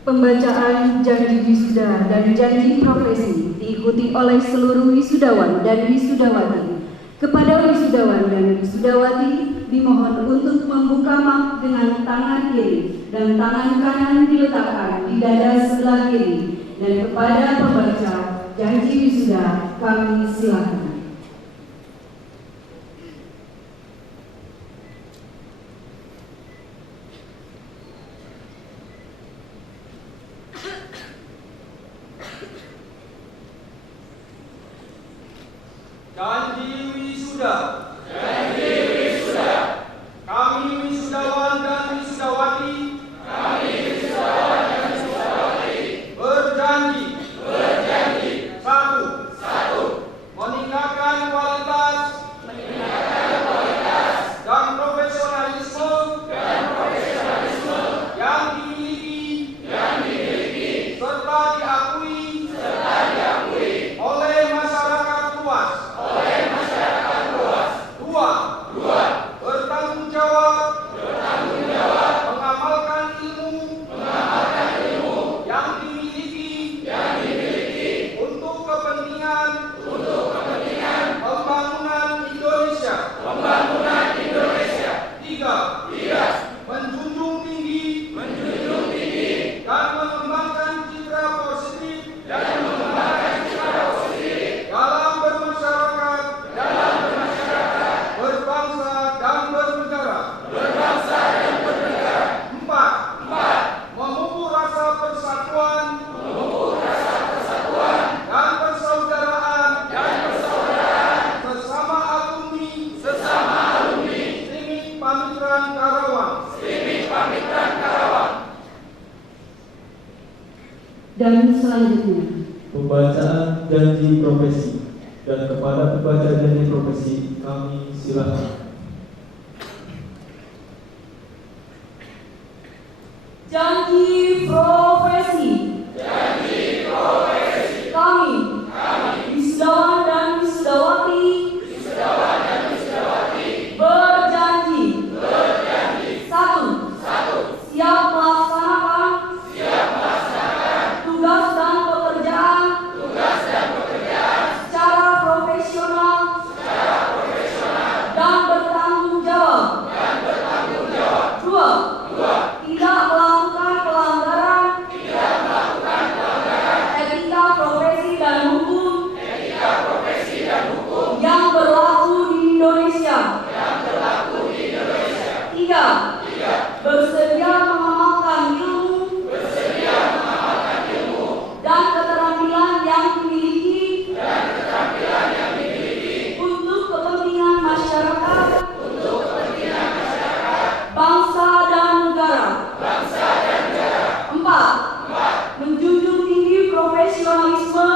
Pembacaan janji wisuda dan janji profesi diikuti oleh seluruh wisudawan dan wisudawati. Kepada wisudawan dan wisudawati dimohon untuk membuka map dengan tangan kiri dan tangan kanan diletakkan di dada sebelah kiri. Dan kepada pembaca janji wisuda kami silakan. Janji wisuda. Janji wisuda. Kami wisudawan dan wisudawati. Kami wisudawan dan wisudawati. Berjanji. Berjanji. Satu. Meningkatkan kualitas. Meningkatkan kualitas. Dan profesionalisme. Dan profesionalisme. Yang dimiliki. Yang dimiliki. Serta diakui. Serta diakui. Oleh masyarakat luas. Dua. Bertanggung jawab. Mengamalkan ilmu. Yang dimiliki. Untuk kepentingan. Pembangunan Indonesia. Tiga. Menjunjung tinggi. Dan mengembangkan citra positif. Dalam bermasyarakat. Berbangsa dan bernegara. Empat. Memupuk rasa persatuan. Dan persaudaraan. Sesama alumni. Stimik Pamitran Karawang. Dan selanjutnya Pembacaan janji profesi. Dan kepada pembaca janji profesi kami silakan. janji profesi. Kami wisudawan dan wisudawati berjanji. Satu. Siap melaksanakan tugas dan pekerjaan secara profesional dan bertanggung jawab. Dua. Tidak melakukan pelanggaran etika profesi dan hukum yang berlaku di Indonesia. Tiga. Bersedia mengamalkan ilmu dan keterampilan yang dimiliki untuk kepentingan masyarakat, bangsa dan negara. Empat. Menjunjung tinggi profesionalisme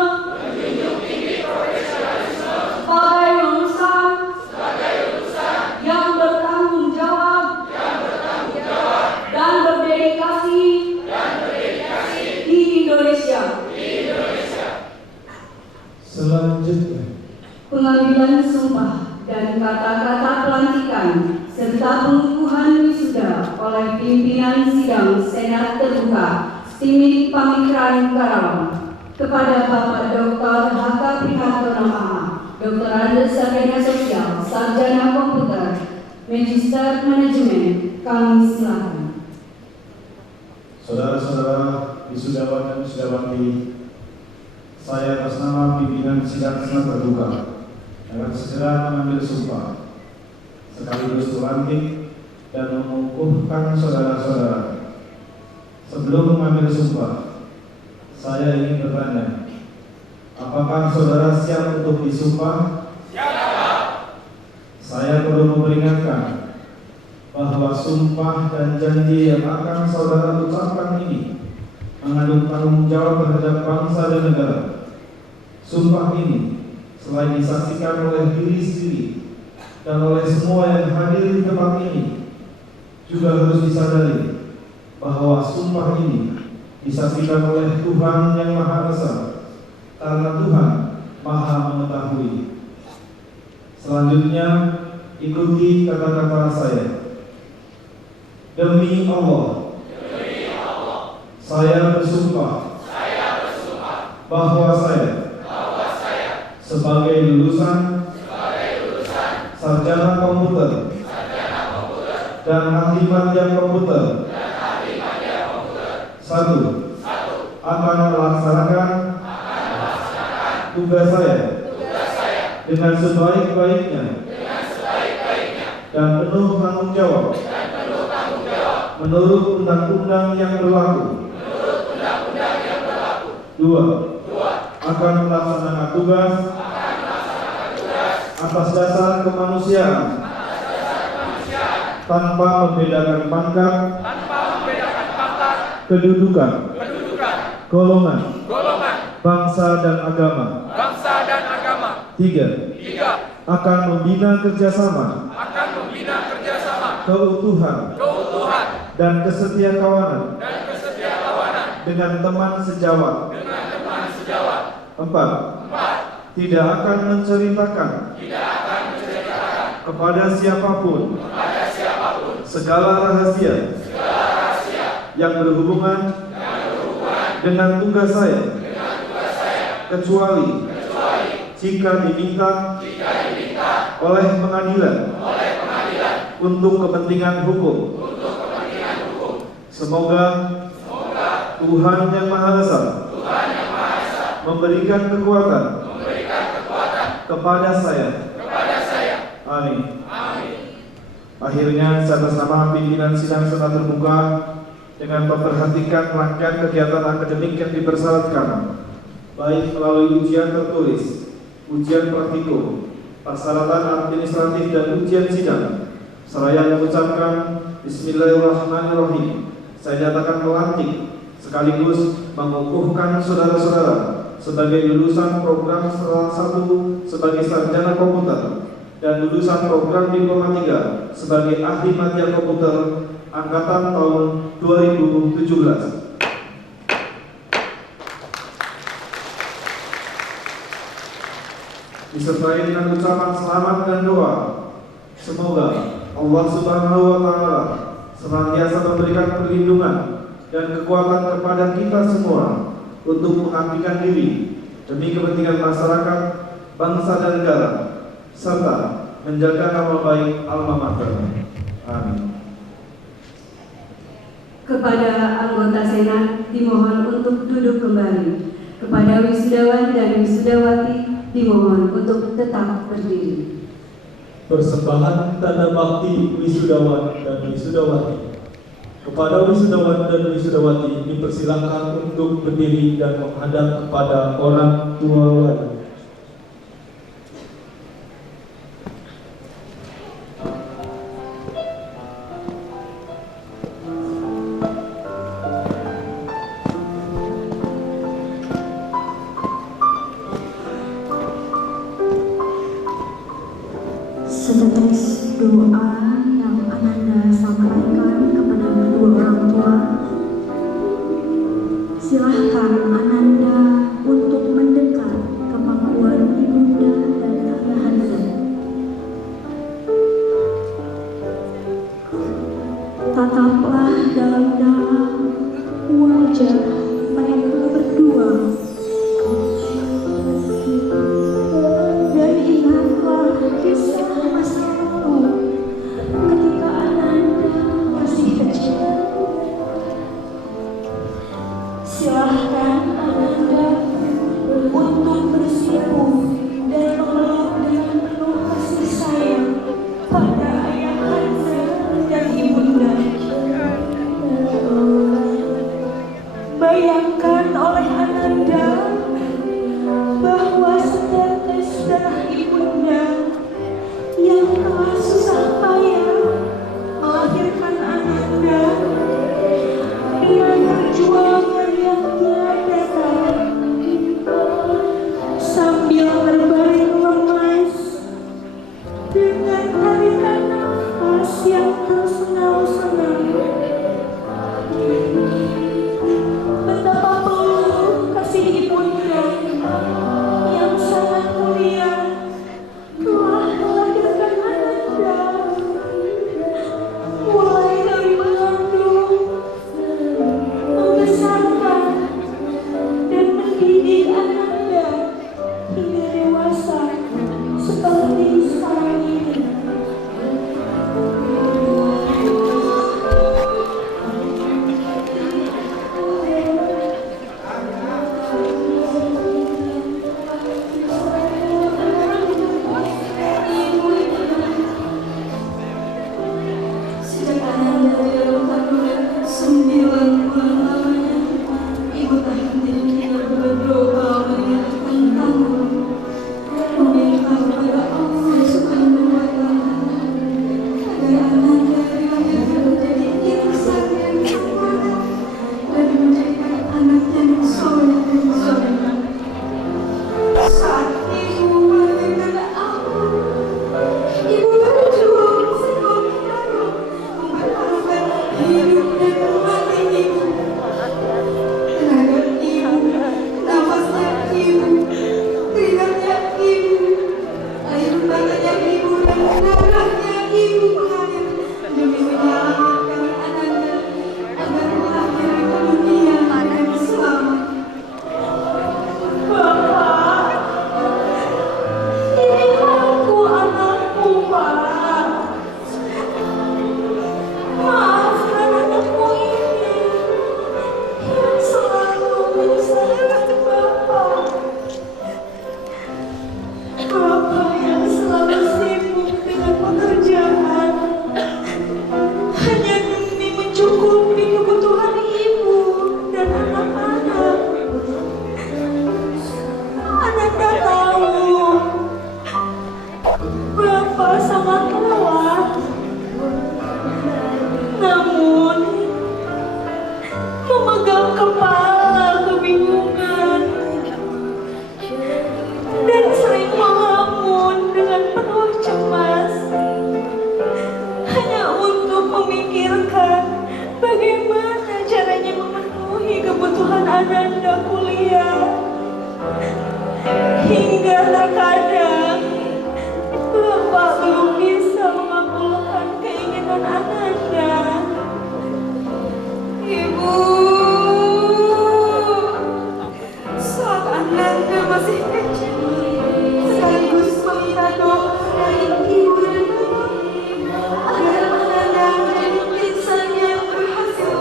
sebagai lulusan yang bertanggung jawab dan berdedikasi di Indonesia. Selanjutnya Pengambilan sumpah dan kata-kata pelantikan serta pengukuhan wisuda oleh pimpinan sidang Senat Terbuka Stimik Pamitran Karawang kepada Bapak Dr. H.K. Prihartono MA, Dr. Andes Sarjana Sosial, Sarjana Komputer, Magister Manajemen, kami silakan. Saudara-saudara wisudawan dan wisudawati, saya atas nama pimpinan sidang Senat Terbuka akan segera mengambil sumpah, sekaligus melantik dan mengukuhkan saudara-saudara. Sebelum mengambil sumpah, saya ingin bertanya, apakah saudara siap untuk disumpah? Siap. Saya perlu memperingatkan bahwa sumpah dan janji yang akan saudara ucapkan ini mengandung tanggung jawab terhadap bangsa dan negara. Sumpah ini selain disaksikan oleh diri sendiri dan oleh semua yang hadir di tempat ini, juga harus disadari bahwa sumpah ini disaksikan oleh Tuhan yang Maha Esa, karena Tuhan Maha Mengetahui. Selanjutnya, ikuti kata-kata saya. Demi Allah, saya bersumpah bahwa saya sebagai lulusan sarjana komputer dan ahli media komputer, satu, akan melaksanakan tugas saya dengan sebaik-baiknya dan penuh tanggung jawab menurut undang-undang yang berlaku. Dua, akan melaksanakan tugas atas dasar kemanusiaan tanpa membedakan pangkat, kedudukan, golongan, bangsa dan agama. Tiga, akan membina kerjasama, keutuhan, dan kesetiakawanan dengan teman sejawat. Empat, tidak akan menceritakan kepada siapapun segala rahasia yang berhubungan dengan tugas saya, kecuali jika diminta oleh pengadilan untuk kepentingan hukum. Semoga Tuhan yang Maha Esa memberikan kekuatan kepada saya. Amin. Akhirnya, atas nama pimpinan sidang secara terbuka dengan memperhatikan rangkaian kegiatan akademik yang dipersyaratkan, baik melalui ujian tertulis, ujian praktikum, persyaratan administratif dan ujian sidang, seraya mengucapkan Bismillahirrahmanirrahim, saya nyatakan melantik sekaligus mengukuhkan saudara-saudara sebagai lulusan program salah satu sebagai sarjana komputer dan lulusan program diploma 3 sebagai ahli media komputer angkatan tahun 2017. Disertai dengan ucapan selamat dan doa, semoga Allah Subhanahu wa Ta'ala senantiasa memberikan perlindungan dan kekuatan kepada kita semua untuk mengabdikan diri demi kepentingan masyarakat, bangsa dan negara, serta menjaga nama baik alma mater. Amin. Kepada anggota Senat dimohon untuk duduk kembali. Kepada wisudawan dan wisudawati dimohon untuk tetap berdiri. Persembahan tanda bakti wisudawan dan wisudawati. Kepada wisudawan dan wisudawati dipersilakan untuk berdiri dan menghadap kepada orang tua wanita. Setetes doa yang Ananda sampaikan kepada kedua orang tua, silahkan Ananda untuk mendekat ke pangkuan ibunda dan ayahanda. Tataplah dalam-dalam wajah mereka berdua. Dan ingatlah kisah masa lalu ketika Ananda masih kecil. memegang kepala kebingungan dan sering melamun dengan penuh cemas hanya untuk memikirkan bagaimana caranya memenuhi kebutuhan Ananda kuliah. Hingga terkadang Bapak belum bisa mengabulkan keinginan Ananda. Ibu, saat Ananda masih kecil, sekaligus meminta doa dari ibu dan bapak agar Ananda menjadi insan yang berhasil.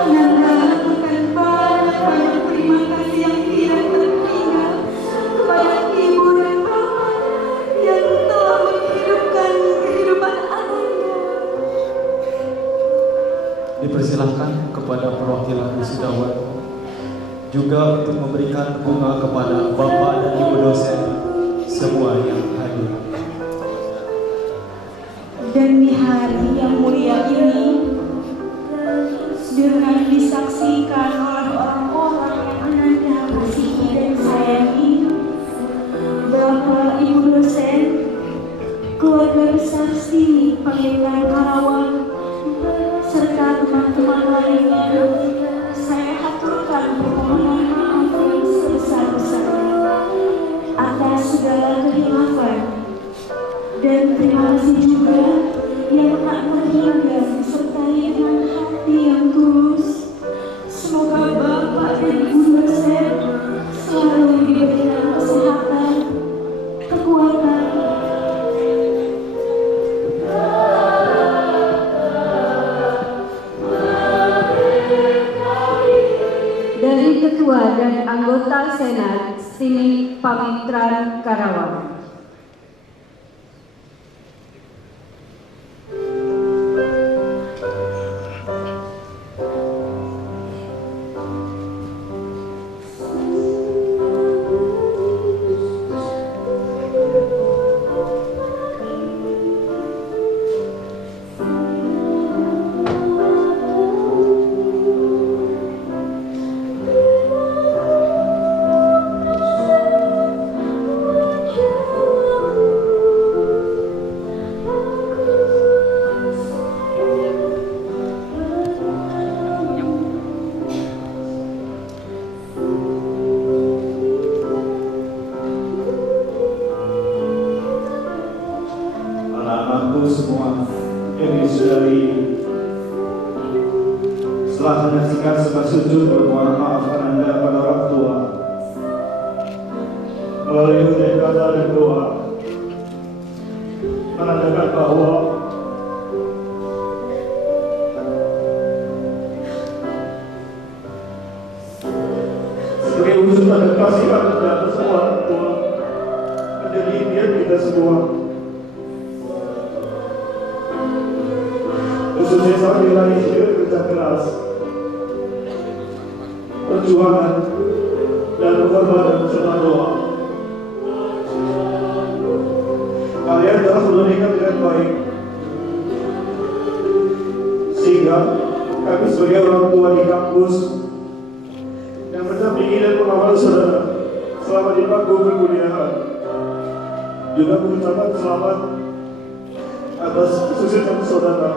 Ananda lakukan banyak terima kasih yang tidak terhingga kepada ibu dan bapak yang telah menghidupkan kehidupan Ananda. Dipersilahkan kepada perwakilan wisudawan juga untuk memberikan bunga kepada Bapak dan Ibu dosen semua yang hadir. Dan di hari yang mulia ini, dengan disaksikan oleh orang-orang yang Ananda kasihi dan sayangi, Bapak Ibu dosen, keluarga besar Sini Panggilan Karawang, serta teman-teman lainnya, saya haturkan permohonan maaf yang sebesar-besarnya atas segala kehilafan, dan terima kasih juga yang tak terhingga disertai dengan hati yang tulus. Semoga Bapak dan Ibu dosen selalu diberikan kesehatan, kekuatan, Dari Ketua dan Anggota Senat Sini Pamitra Karawang. Anak-anakku semua yang disaudari, setelah menyaksikan sebab sujud bermohon maaf Ananda pada orang tua, melalui ucapan kata dan doa, menandakan bahwa sebagai wujud tanda kasih Ananda atas orang tua menjadi impian kita semua. Khususnya saat diraih kerja keras, perjuangan, dan pengorbanan serta doa. Kalian telah menunaikan dengan baik, sehingga kami sebagai orang tua di kampus yang mendampingi dan mengawal saudara selama di bangku perkuliahan juga mengucapkan selamat atas kesuksesan saudara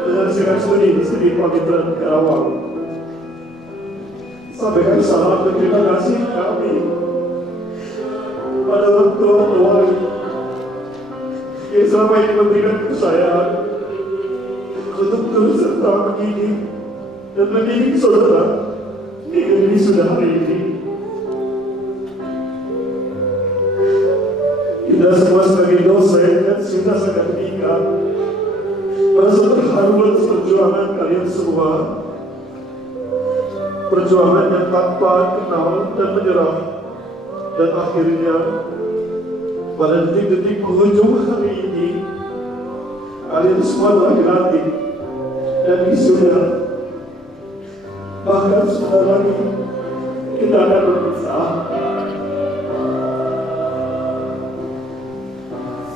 menyelesaikan studi di Sini Pamitra Karawang. Sampaikan salam dan terima kasih kami pada orang tua Tuhan yang selama ini memberikan kepercayaan untuk terus serta mendidik dan mendidik saudara hingga ini sudah hari ini. Kita semua sebagai dosen dan sudah sangat ingat merasa terharu atas perjuangan kalian semua, perjuangan yang tanpa kenal dan menyerah, dan akhirnya pada detik-detik penghujung hari ini kalian semua telah dilantik dan wisuda. Bahkan sebentar lagi kita akan berpisah.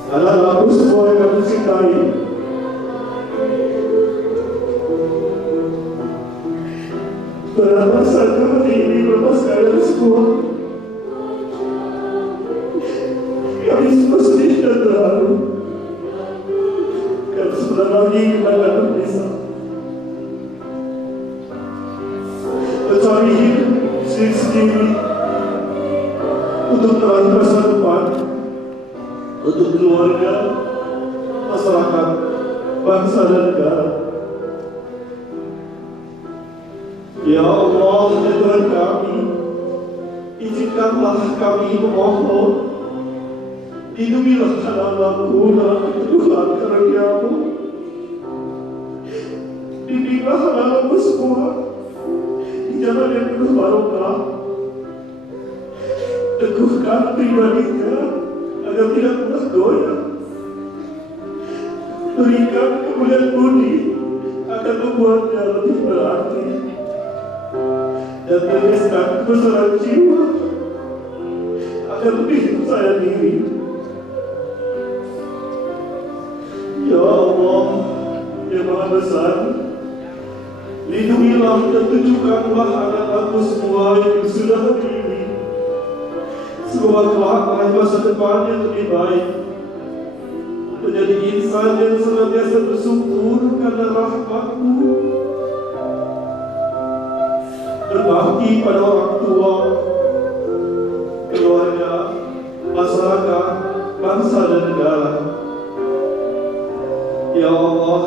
Anak-anakku semua yang kami cintai, beralasan hari ini lepas kalian semua. Kami semua sedih dan terharu. Karena sebentar lagi kita akan berpisah. Mencari hidup sendiri untuk meraih masa depan, untuk keluarga, masyarakat, bangsa dan negara. Ya Allah, ya Tuhan kami, izinkanlah kami memohon, lindungilah anak-anakku dalam keteguhan karuniamu. Bimbinglah anak-anakku semua di jalan yang penuh barokah. Teguhkan pribadinya agar tidak mudah goyah. Berikan kemuliaan budi akan membuatnya lebih berarti, dan menuliskan kebesaran jiwa agar lebih percaya diri. Ya Allah, yang Maha Besar, lindungilah dan tunjukkanlah anak-anakku semua yang sudah hari ini. Semoga kelak meraih masa depan yang lebih baik, menjadi insan yang senantiasa bersyukur karena rahmat-Mu, berbakti pada orang tua, keluarga, masyarakat, bangsa dan negara. Ya Allah,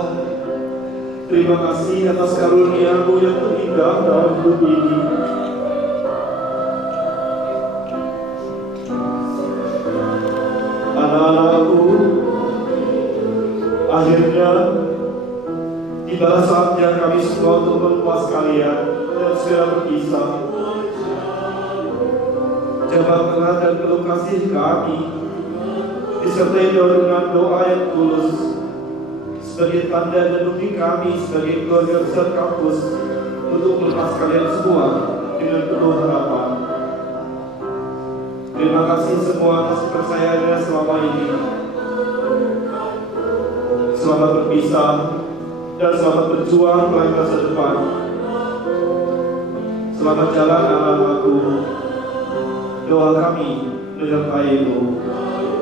terima kasih atas karunia-Mu yang terindah dalam hidup ini. Anak-anakku, akhirnya tiba saatnya kami semua untuk melepas kalian dan segera berpisah. Jabat tangan dan penuh kasih kami disertai dengan doa yang tulus sebagai tanda dan bukti kami sebagai keluarga besar kampus untuk melepas kalian semua dengan penuh harapan. Terima kasih semua atas kepercayaannya selama ini. Selamat berpisah dan selamat berjuang meraih masa depan. Selamat jalan anak-anakku. Doa kami menyertai-Mu.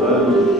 Amin.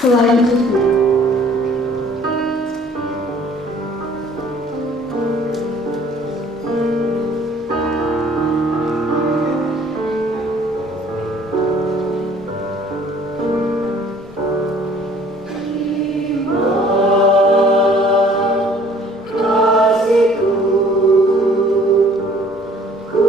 Selanjutnya, Ku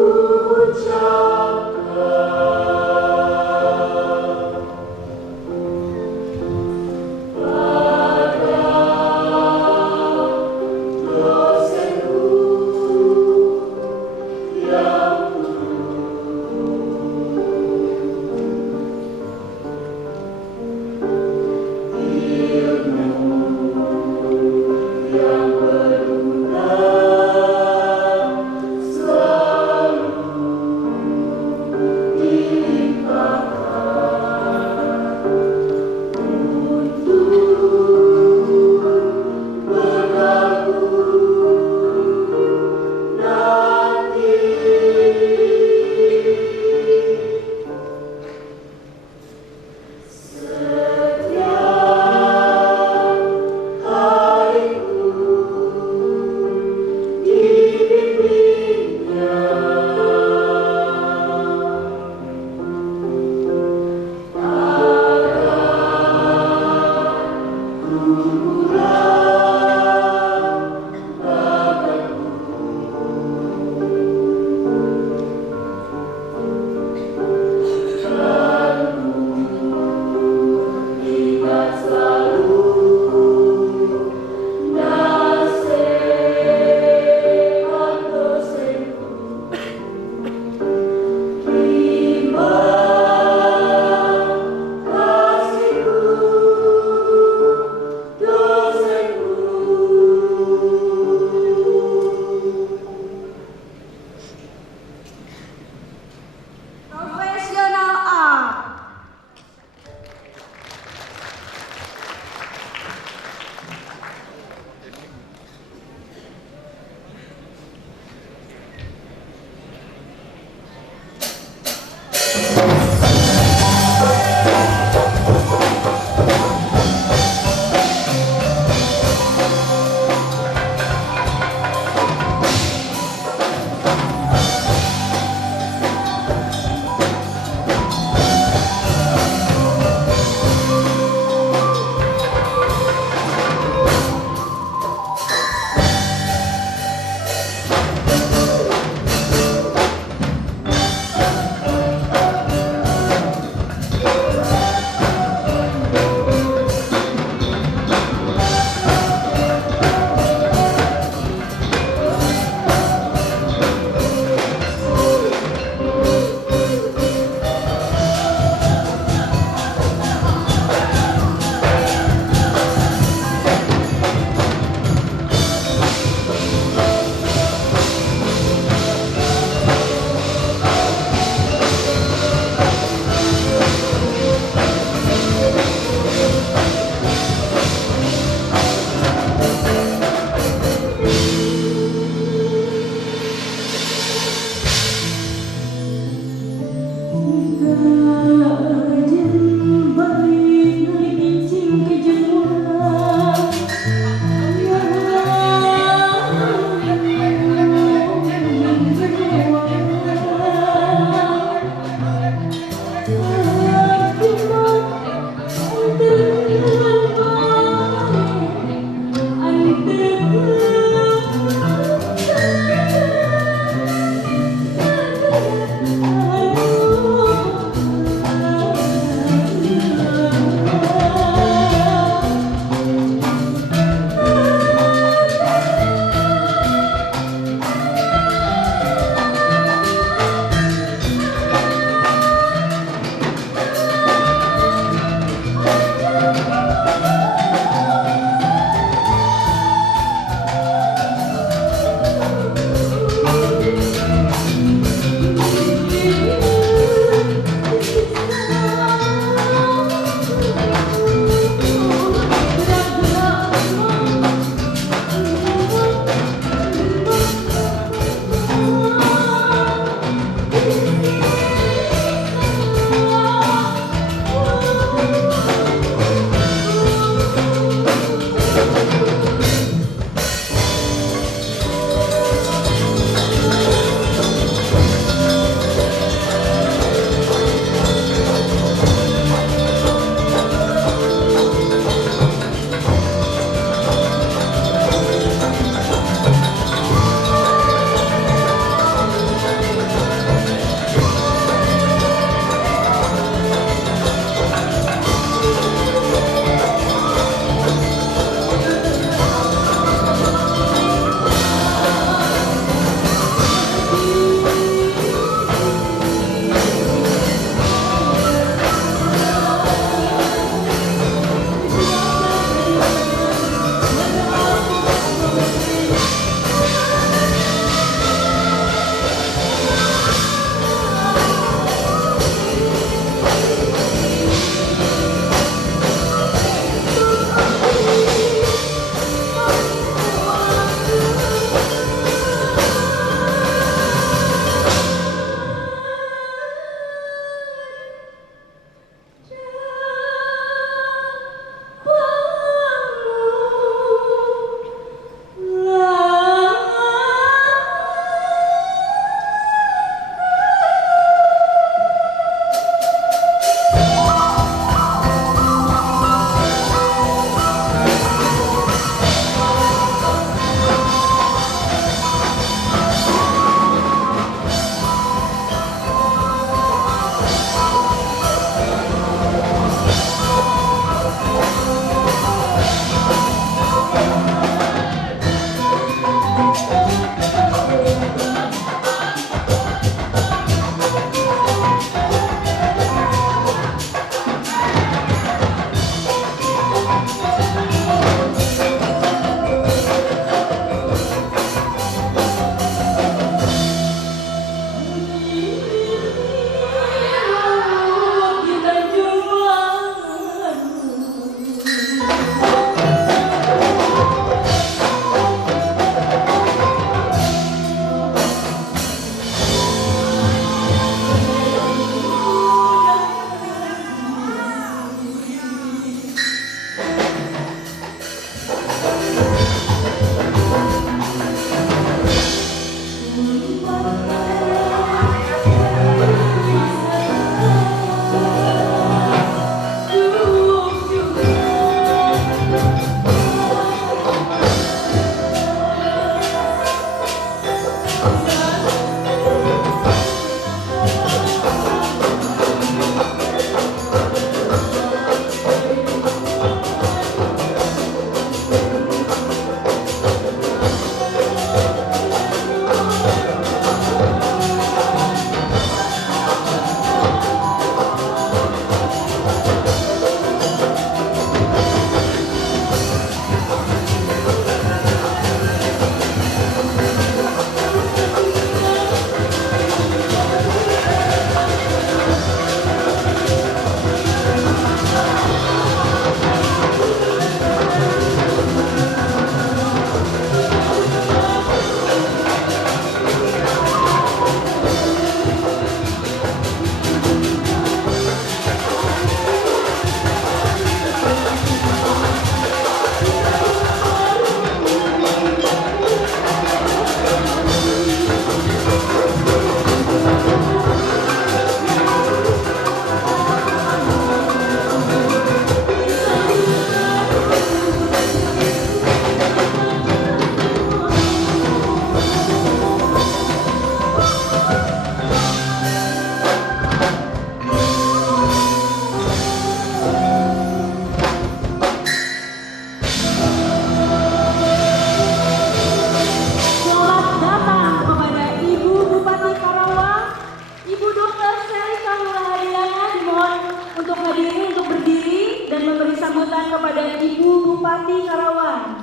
Ibu Bupati Karawang.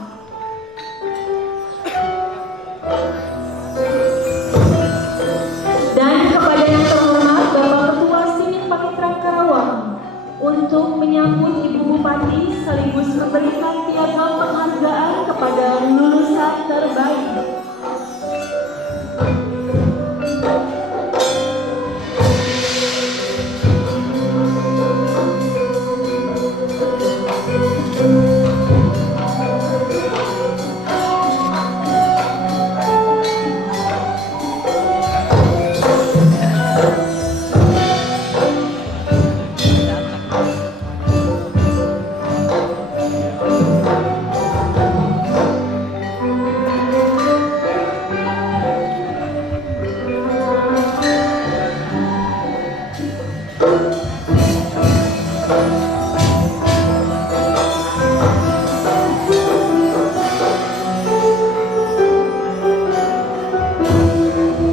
Dan kepada yang terhormat Bapak Ketua Sinik Pakitrang Karawang untuk menyambut Ibu Bupati sekaligus memberikan piagam penghargaan kepada lulusan terbaik.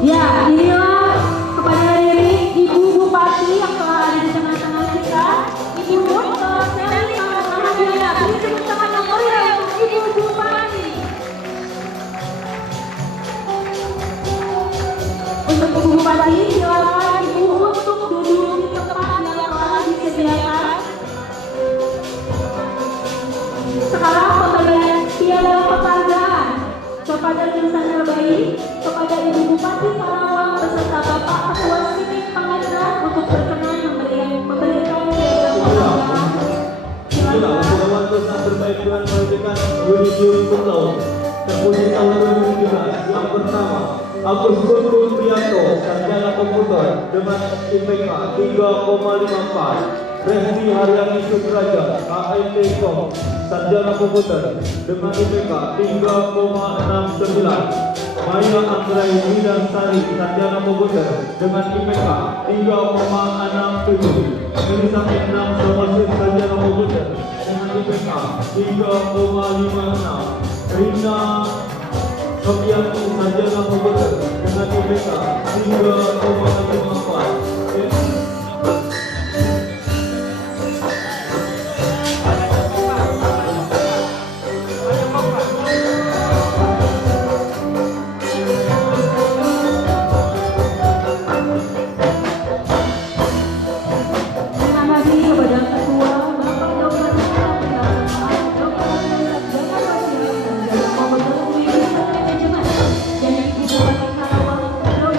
Ya, inilah kepada diri Ibu Bupati yang telah ada di tengah-tengah kita. Ibu Dr. Sally Ahmadiana, beri tepuk tangan yang meriah untuk Ibu Bupati. Untuk Ibu Bupati, silakan Ibu untuk duduk di tempat yang telah disediakan. Sekarang pemberian piagam penghargaan kepada lulusan terbaik kepada Ibu Bupati Karawang beserta Bapak Ketua Sinik Pakitrang untuk berkenan memberikan piagam penghargaan. Inilah Wisudawan lulusan terbaik dengan pendidikan Juri Cum Laude terpuji tahun 2017 yang pertama Agus Guntur Prianto, sarjana komputer dengan IPK 3,54. Rehdi Haryani Sudrajat, AIT Kom, sarjana komputer dengan IPK 3,69. Maya Anggraini Widansari, sarjana komputer dengan IPK 3,67. Melissa Enam Somasir, sarjana komputer dengan IPK 3,56. Rina Sofiani, sarjana komputer dengan IPK 3,54. Dan Ibu Bupati Karawang, Dr.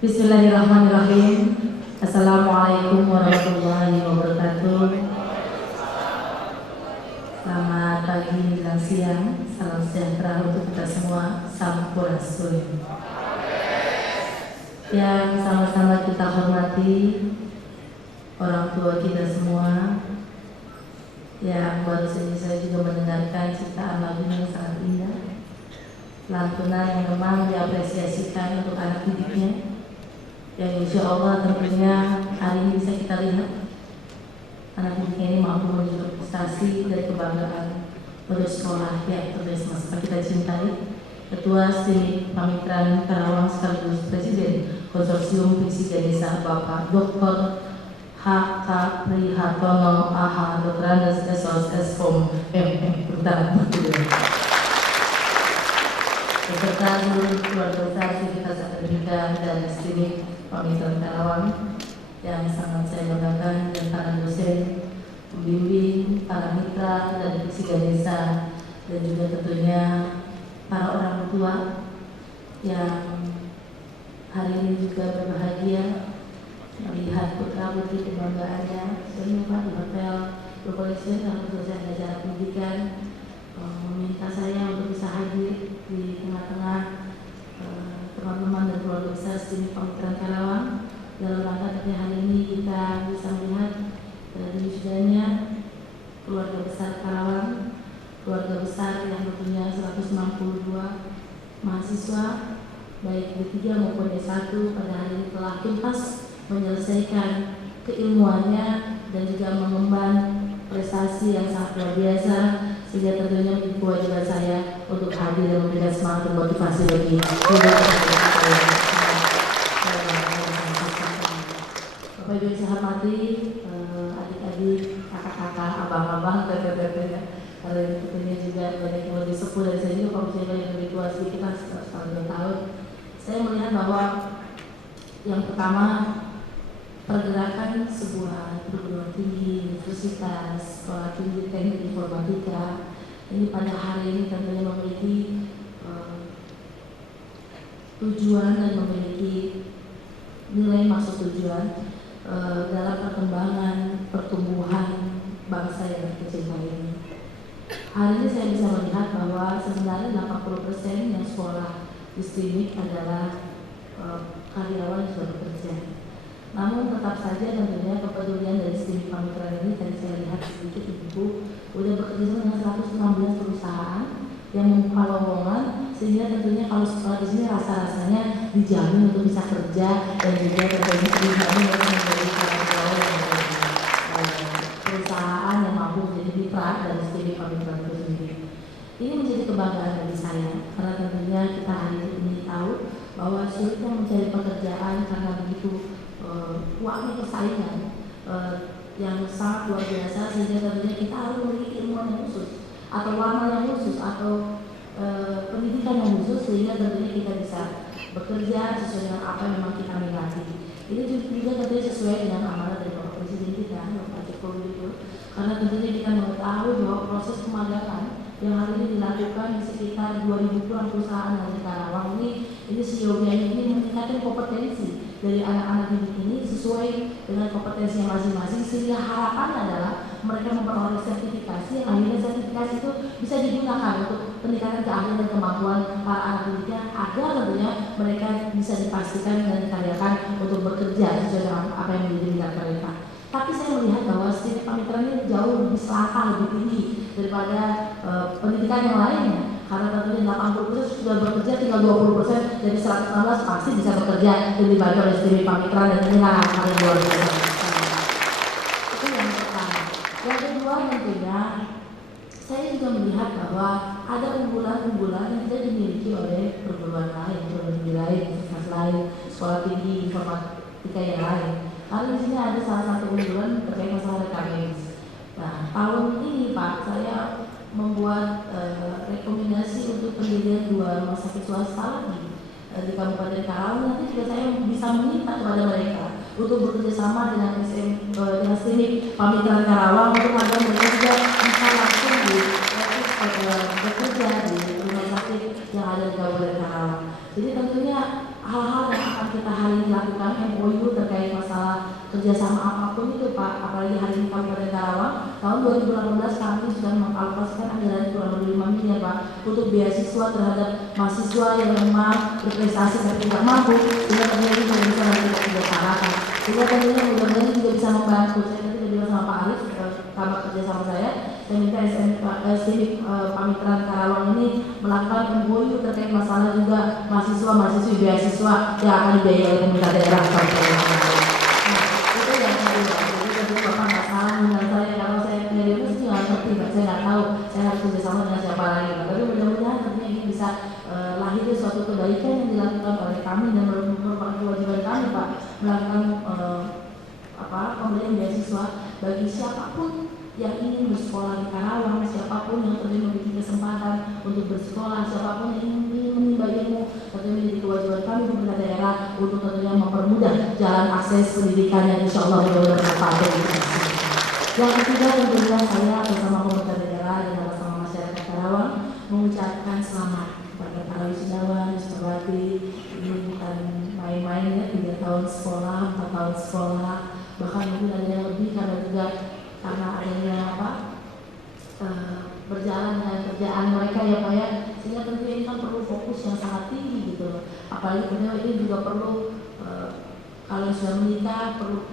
Bismillahirrahmanirrahim. Assalamualaikum warahmatullahi wabarakatuh. Selamat pagi menjelang siang. Salam sejahtera untuk kita semua. Sampurasun. Yang sama-sama kita hormati orang tua kita semua, yang baru saja saya juga mendengarkan ciptaan lagu yang sangat indah, lantunan yang memang diapresiasikan untuk anak didiknya, yang insya Allah tentunya hari ini bisa kita lihat anak didiknya ini mampu menunjukkan prestasi dan kebanggaan untuk sekolah yang terbiasa kita cintai. Ketua STIMIK Pamitran Karawang sekaligus Presiden Konsorsium Fisika Desa Bapak Dr. H.K. Prihatono AH Dr. Andes SOS Eskom Putra beserta seluruh keluarga besar Sivitas Akademika dan STIMIK Pamitran Karawang yang sangat saya banggakan, dan para dosen, pembimbing, para mitra dari Fisika Desa, dan juga tentunya para orang tua yang hari ini juga berbahagia melihat putra putri kebanggaannya semua di hotel berkoleksi dalam selesai acara pendidikan, meminta saya untuk bisa hadir di tengah-tengah teman-teman dan keluarga besar STIMIK Pamitran Karawang dalam rangka hari ini kita bisa melihat dari wisudanya keluarga besar Karawang, keluarga besar yang tentunya 162 mahasiswa baik D3 maupun D1 pada hari ini telah tuntas menyelesaikan keilmuannya dan juga mengemban prestasi yang sangat luar biasa, sehingga tentunya menjadi kewajiban saya untuk hadir dan memberikan semangat dan motivasi bagi Bapak Ibu yang saya hormati, adik-adik, kakak-kakak, abang-abang, teteh-teteh, kalau tentunya juga banyak yang lebih sepuh dari saya juga, kalau saya yang lebih tua sedikit, sekitar 2 tahun. Saya melihat bahwa yang pertama, pergerakan sebuah perguruan tinggi, universitas, sekolah tinggi teknik informatika ini pada hari ini tentunya memiliki tujuan dan memiliki nilai maksud tujuan dalam perkembangan pertumbuhan bangsa yang kita cintai ini. Hari ini saya bisa melihat bahwa sebenarnya 80% yang sekolah di STIMIK adalah karyawan yang sudah bekerja. Namun tetap saja tentunya kepedulian dari STIMIK Pamitran ini tadi saya lihat sedikit ibu udah bekerja dengan 116 perusahaan yang membuka lowongan, sehingga tentunya kalau sekolah di sini rasa-rasanya dijamin untuk bisa kerja dan juga tentunya dijamin untuk menjadi perusahaan yang mampu menjadi mitra dari STIMIK Pamitran itu sendiri. Ini menjadi kebanggaan bagi saya karena tentunya kita hari ini tahu bahwa sulitnya mencari pekerjaan karena begitu kuatnya persaingan yang sangat luar biasa, sehingga tentunya kita harus memiliki ilmu yang khusus atau warna yang khusus atau pendidikan yang khusus, sehingga tentunya kita bisa bekerja sesuai dengan apa yang memang kita minati. Ini juga tentunya sesuai dengan amanat dari Bapak Presiden kita, Bapak Jokowi itu, karena tentunya kita mengetahui bahwa proses pemagangan yang hari ini dilakukan di sekitar 2.000 kurang perusahaan dari Karawang ini seyogianya ini meningkatkan kompetensi dari anak-anak didik ini sesuai dengan kompetensi masing-masing, sehingga harapan adalah mereka memperoleh sertifikasi yang akhirnya sertifikasi itu bisa digunakan untuk peningkatan keahlian dan kemampuan para anak didiknya, agar tentunya mereka bisa dipastikan dan dikaryakan untuk bekerja sesuai dengan apa yang menjadi minat mereka. Tapi saya melihat bahwa STIMIK Pamitran ini jauh lebih selatan, lebih tinggi daripada pendidikan yang lainnya, karena tentunya 80% sudah bekerja, tinggal 20% dari 116 pasti bisa bekerja dan dibantu oleh STIMIK Pamitran, dan ini hal yang luar biasa. Itu yang pertama. Yang kedua tentunya saya juga melihat bahwa ada unggulan-unggulan yang tidak dimiliki oleh perguruan lain, perguruan tinggi lain, universitas lain, sekolah tinggi informatika yang lain. Lalu di sini ada salah satu unggulan terkait masalah rekamis. Nah, tahun ini Pak, saya membuat rekomendasi untuk pendirian 2 rumah sakit swasta lagi di Kabupaten Karawang. Nanti juga saya bisa meminta kepada mereka untuk bekerja sama dengan STIMIK Pamitran Karawang untuk agar mereka juga bisa langsung bekerja di rumah sakit yang ada di Kabupaten Karawang. Jadi tentunya hal-hal yang akan kita hari ini lakukan MOU terkait masalah kerjasama apapun itu Pak, apalagi hari ini Kabupaten Karawang tahun 2018 kami sudah mengalokasikan anggaran kurang lebih 5 miliar Pak untuk beasiswa terhadap mahasiswa yang memang berprestasi tapi tidak mampu, sehingga tentunya juga bisa kita kerjasamakan, sehingga tentunya mudah-mudahan juga bisa membantu. Saya tadi bilang sama Pak Arif, sama kerjasama saya minta STMIK Pamitraan Karawang ini melakukan MOU terkait masalah juga mahasiswa-mahasiswi beasiswa yang akan dibiayai oleh pemerintah daerah. Itu yang saya bilang. Jadi Bapak nggak salah mengenai saya, kalau saya dari itu sih nggak ngerti, saya nggak tahu saya harus bekerjasama dengan siapa lagi. Tapi mudah-mudahan tentunya ini bisa lahir dari suatu kebaikan yang dilakukan oleh kami dan merupakan kewajiban kami Pak melakukan pemberian beasiswa bagi siapapun yang ingin bersekolah di Karawang, siapapun yang tentunya memiliki kesempatan untuk bersekolah, siapapun yang ingin menimba ilmu, tentunya menjadi kewajiban kami pemerintah daerah untuk tentunya mempermudah jalan akses pendidikan yang insya Allah mudah-mudahan bermanfaat. Yang ketiga tentunya saya bersama pemerintah daerah dan bersama masyarakat Karawang mengucapkan selamat kepada para wisudawan, wisudawati. Ini bukan main-main ya, 3 tahun sekolah, 4 tahun sekolah, bahkan mungkin ada yang lebih karena juga karena adanya berjalan dengan kerjaan mereka ya Pak ya, sehingga tentunya ini kan perlu fokus yang sangat tinggi gitu. Apalagi tentunya ini juga perlu kalau sudah menikah perlu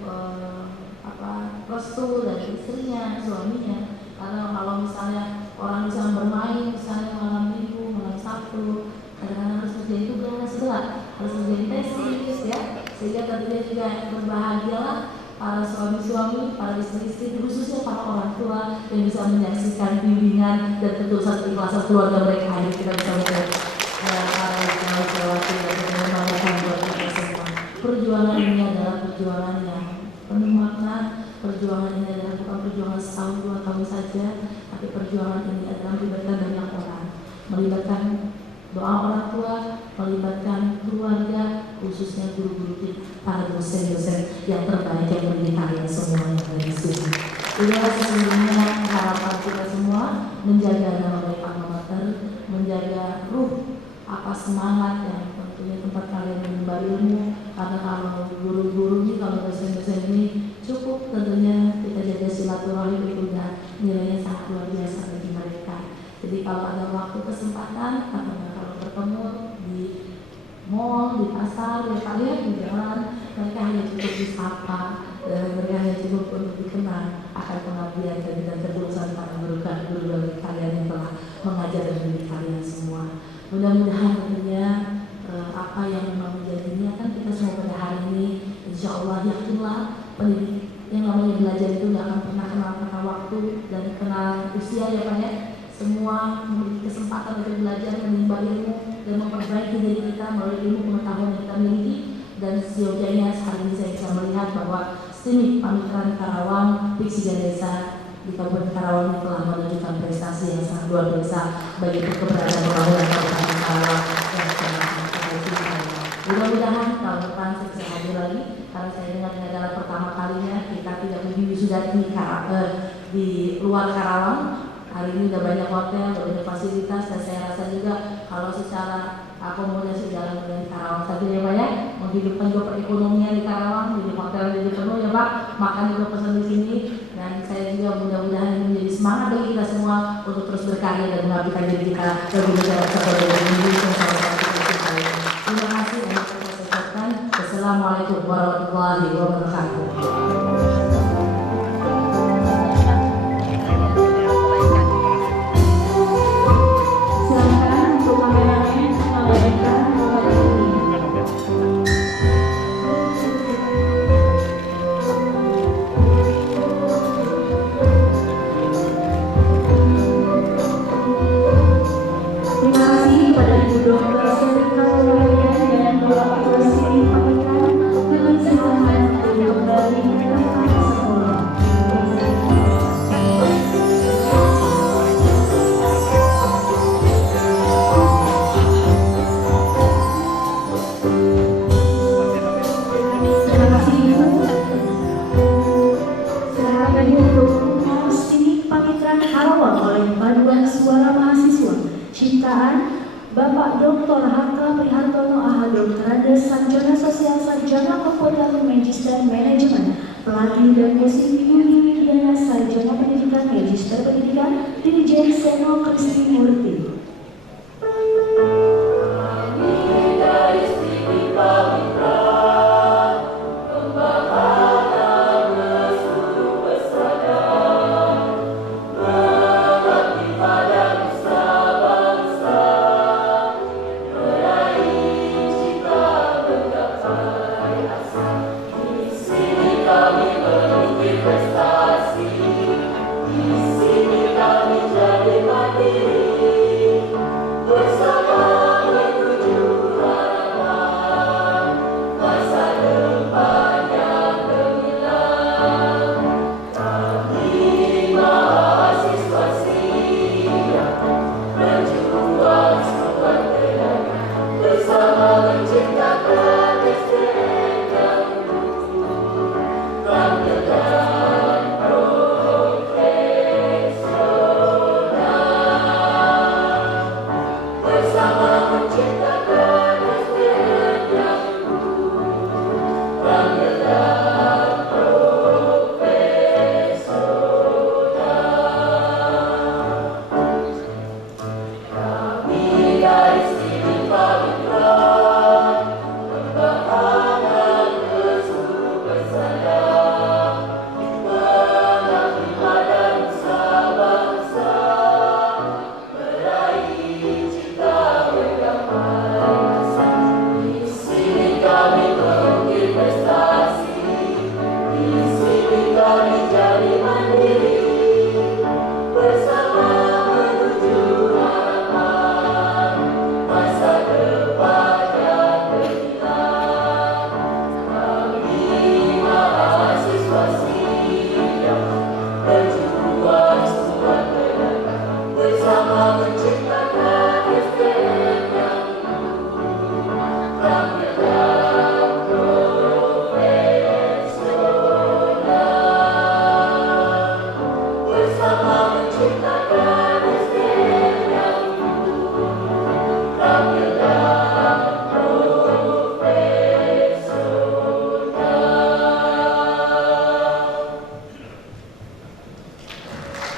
restu dari istrinya, suaminya. Karena kalau misalnya orang bisa bermain, misalnya malam minggu, malam Sabtu, kadang-kadang harus kerjain tugas berat, harus kerjain tesis ya, sehingga tentunya juga berbahagialah para suami-suami, para istri-istri, khususnya para orang tua yang bisa menyaksikan bimbingan dan ketulusan keikhlasan keluarga mereka. Akhirnya kita bisa melihat para wisudawati dan membanggakan buat kita semua. Perjuangan ini adalah perjuangan yang penuh makna. Perjuangan ini adalah bukan perjuangan setahun 2 tahun saja, tapi perjuangan ini adalah melibatkan banyak orang, melibatkan doa orang tua, melibatkan keluarga, khususnya guru-guru kita, para dosen-dosen yang terbaik yang mendidik kalian semua yang ada di sini. Inilah sesungguhnya harapan kita semua, menjaga nama baik alma mater, menjaga ruh semangat yang tentunya tempat kalian menimba ilmu. Karena kalau guru-guru ini, kalau dosen-dosen ini cukup tentunya kita jaga silaturahim itu dan nilainya sangat luar biasa bagi mereka. Jadi kalau ada waktu kesempatan, kalau bertemu di mall, di pasar, di kalian di jalan, mereka hanya cukup disapa, mereka hanya cukup untuk dikenal akan pengabdian dan ketulusan para guru bagi kalian yang telah mengajar dan mendidik kalian semua. Mudah-mudahan tentunya apa yang memang menjadinya kan kita semua pada hari ini, insya Allah yakinlah pendidik yang namanya belajar itu tidak akan pernah kenal kata waktu dan kenal usia ya Pak ya. Semua memiliki kesempatan untuk belajar, menimba ilmu dan memperbaiki diri kita melalui ilmu pengetahuan yang kita miliki. Dan seyogyanya hari ini saya bisa melihat bahwa STMIK Pamitraan Karawang, Piksi Desa di Kabupaten Karawang ini telah menunjukkan prestasi yang sangat luar biasa bagi keberadaan pembangunan Kabupaten Karawang yang sangat mudah-mudahan tahun depan saya bisa hadir lagi, karena saya dengar ini adalah pertama kalinya kita tidak wisuda di luar Karawang. Hari ini udah banyak hotel, udah banyak fasilitas, dan saya rasa juga kalau secara akomodasi dalam dengan Karawang saja ya Pak ya, menghidupkan juga perekonomian di Karawang, di hotel jadi penuh ya Pak, makan juga pesan di sini. Dan saya juga mudah-mudahan ini menjadi semangat bagi kita semua untuk terus berkarya dan mengabdikan diri kita bagi negara sebagai Indonesia. Terima kasih dan saya ucapkan Wassalamualaikum warahmatullahi wabarakatuh. Dengan segala macam kembali dan musik Ibu Widiana Sarjana Pendidikan Magister Pendidikan Dirjen Seno Kristi Murti.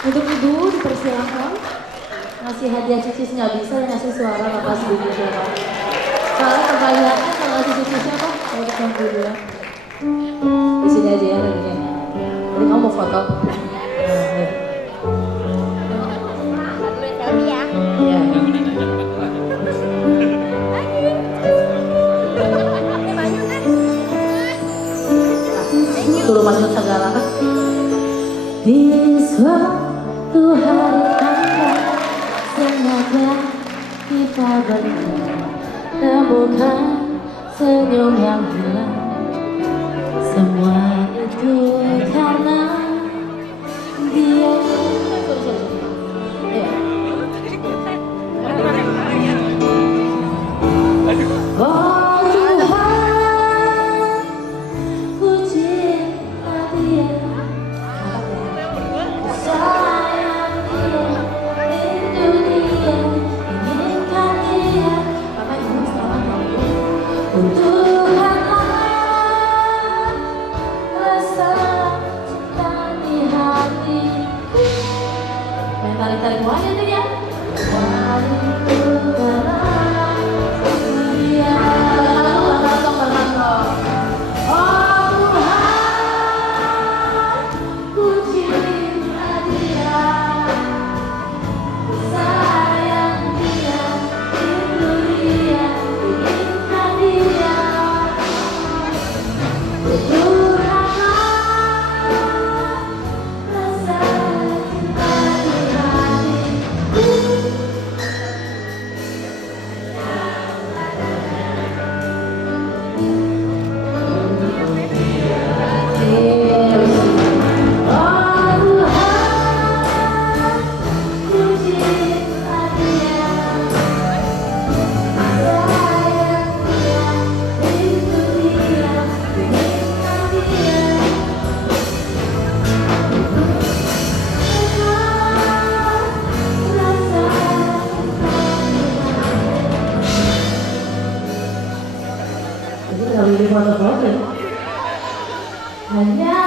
Untuk Ibu dipersilakan. Ngasih hadiah cicis nggak bisa, yang ngasih suara Bapak sedikit ya Pak. Soalnya kebanyakan kalau ngasih cicisnya Pak, mau ketemu dulu ya. Di sini aja ya lagi. Jadi kamu mau foto? Iya. Suruh masuk segala. Di suatu hari anda sengaja kita berdua temukan senyum yang hilang. Semua itu karena dia. Oh Tuhan, ku cinta dia. Sayang dia, rindu dia, inginkan dia. Bapak Ibu selamat untuk rasa cinta di hati. Main tarik-tarik wajah tuh ya. Wanita karena dia. Oh Tuhan, ku cinta dia, sayang dia, rindu dia, inginkan dia. Untuk rasa cinta di hati. Hanya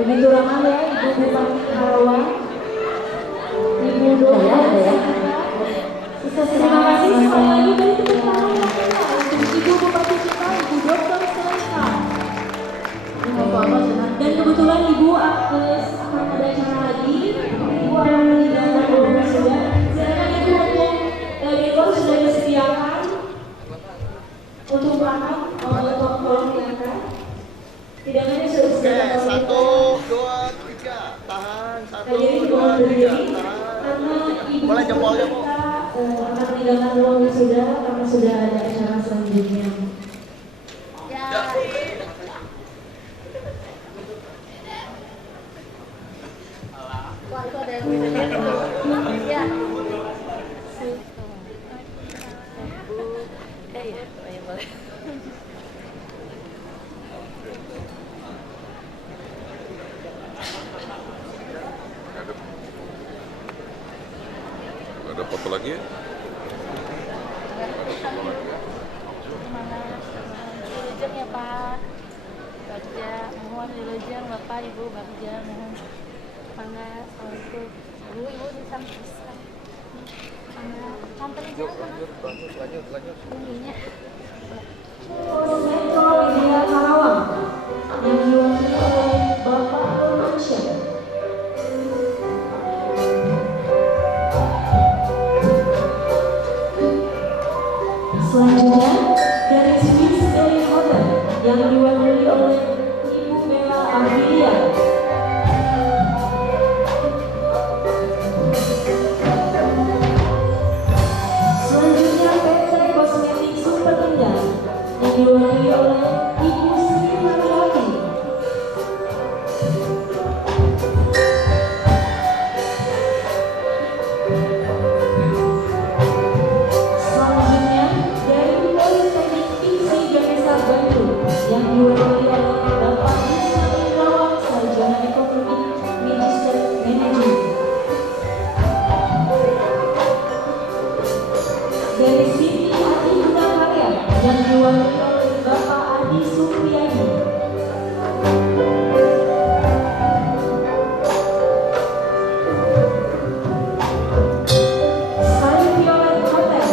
Begitu ramah ya Ibu Bupati Karawang, Ibu Dokter. Terima kasih sekali lagi dari tepuk tangan untuk Ibu Bupati kita, Ibu Dokter Seleka. Dan kebetulan Ibu Agnes akan ada acara lagi. Ibu akan meninggalkan rumah sudah. Silakan Ibu untuk dekor sudah disediakan untuk makan, tolong diangkat. Hidangannya sudah disediakan. 1, 2, 3, tahan. 1, 2, 3, tahan. Karena Ibu Boleh jempolnya, Bu. akan meninggalkan ruang wisuda karena sudah ada acara selanjutnya. Wah, itu ada yang ya. Iya, boleh. Ada foto lagi ya? Wilujeng ya Pak, Bagja, mohon wilujeng Bapak Ibu Bagja, mohon mangga itu ibu di samping mangga sampai Lanjut. ininya. Metro Media Karawang yang diwakili oleh Bapak Firmansyah. Selanjutnya dari Swiss Berry Hotel yang diwakili oleh Ibu Bella Amelia. Selanjutnya PT Kosmetik Super Indah yang diwakili oleh Ibu Sri Mariati. Selanjutnya dari Politeknik Tinggi Ganesha Bandung yang diwakili oleh Bapak Wisnu Indrawang, Sarjana Ekonomi Magister Manajemen. Dari Siti Adi Karya yang diwakili oleh Bapak Adi Supriyadi. Sari Violet Hotel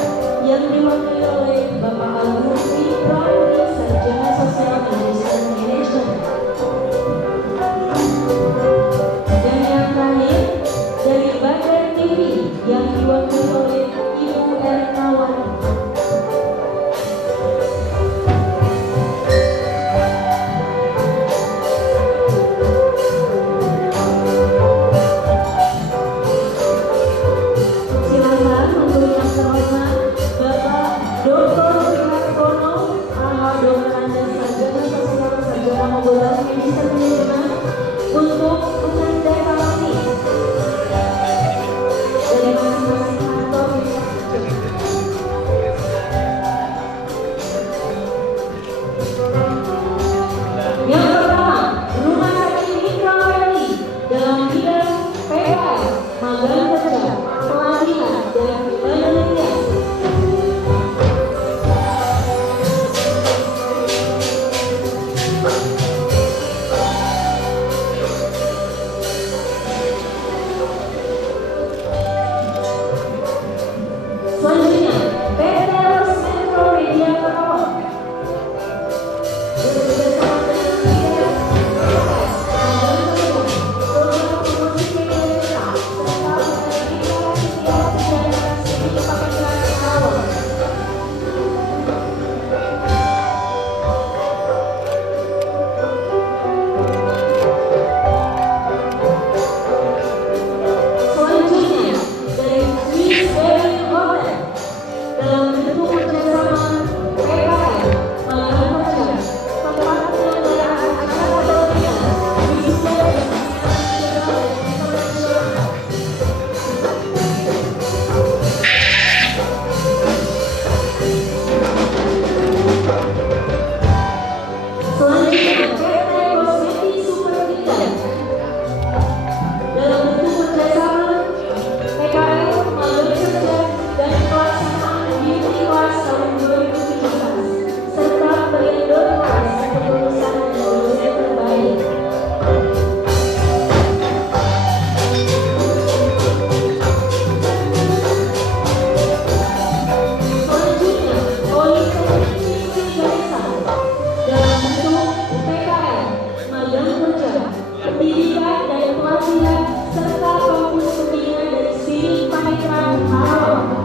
yang diwakili oleh Bapak Al-Mufti Pramudia, Sarjana Sosial Magister Manajemen. Dan yang terakhir dari Bandar TV yang diwakili oleh Ibu Ernawati. Silakan untuk yang terhormat Bapak Dr. Hartono, AH Dr. Andes Sarjana Sosial Sarjana Mobilitas Magister Manajemen untuk menandatangani dari masing-masing kantor. Yang pertama, Rumah Sakit Mitra Family dalam bidang PPL, magang kerja, pelatihan, dan penelitian. Kapitra Karawang.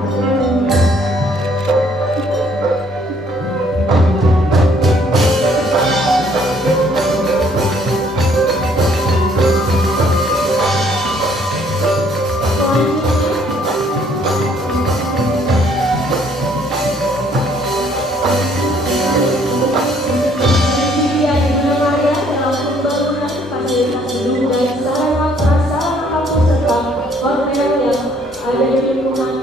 Ada di lingkungan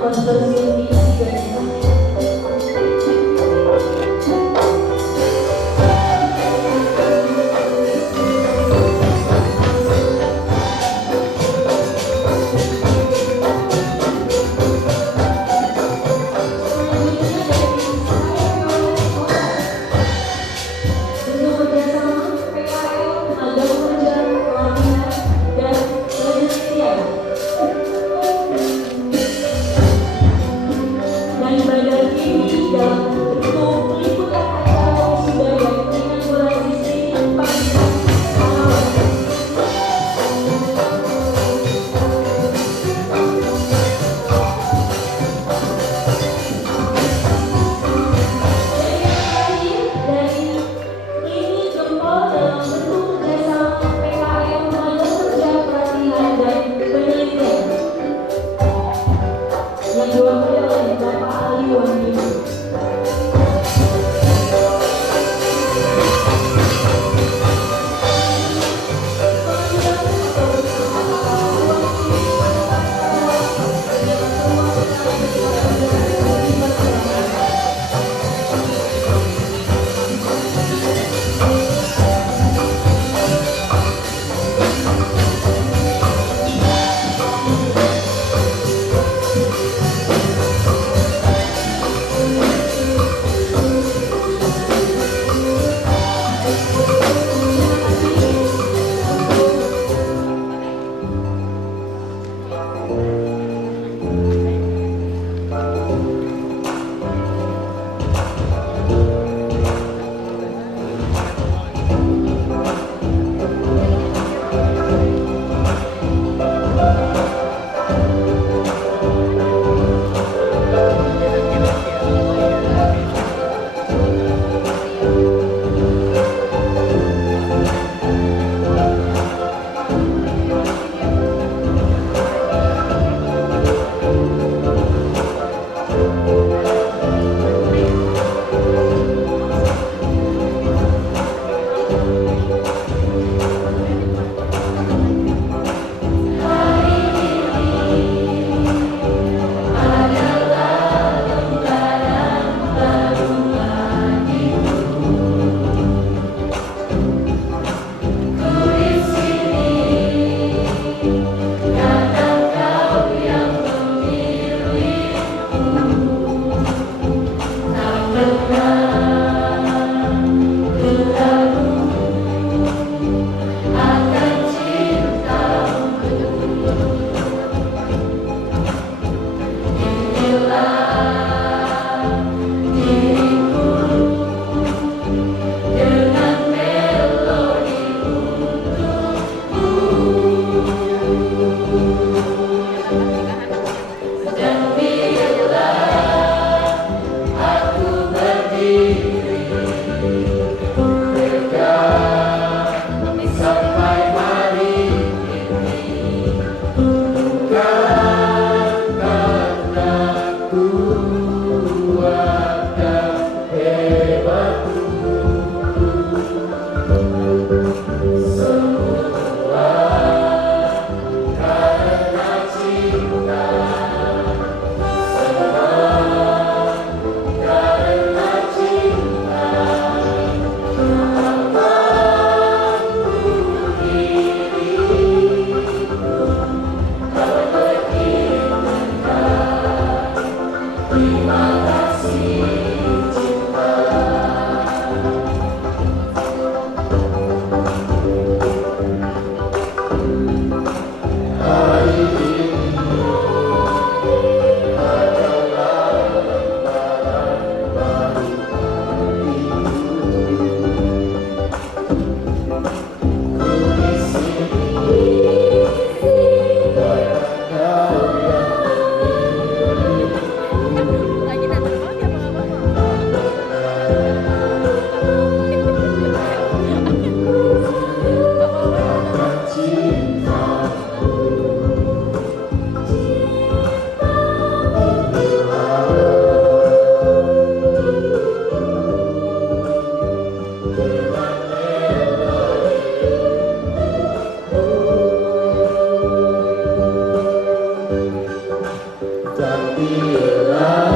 bila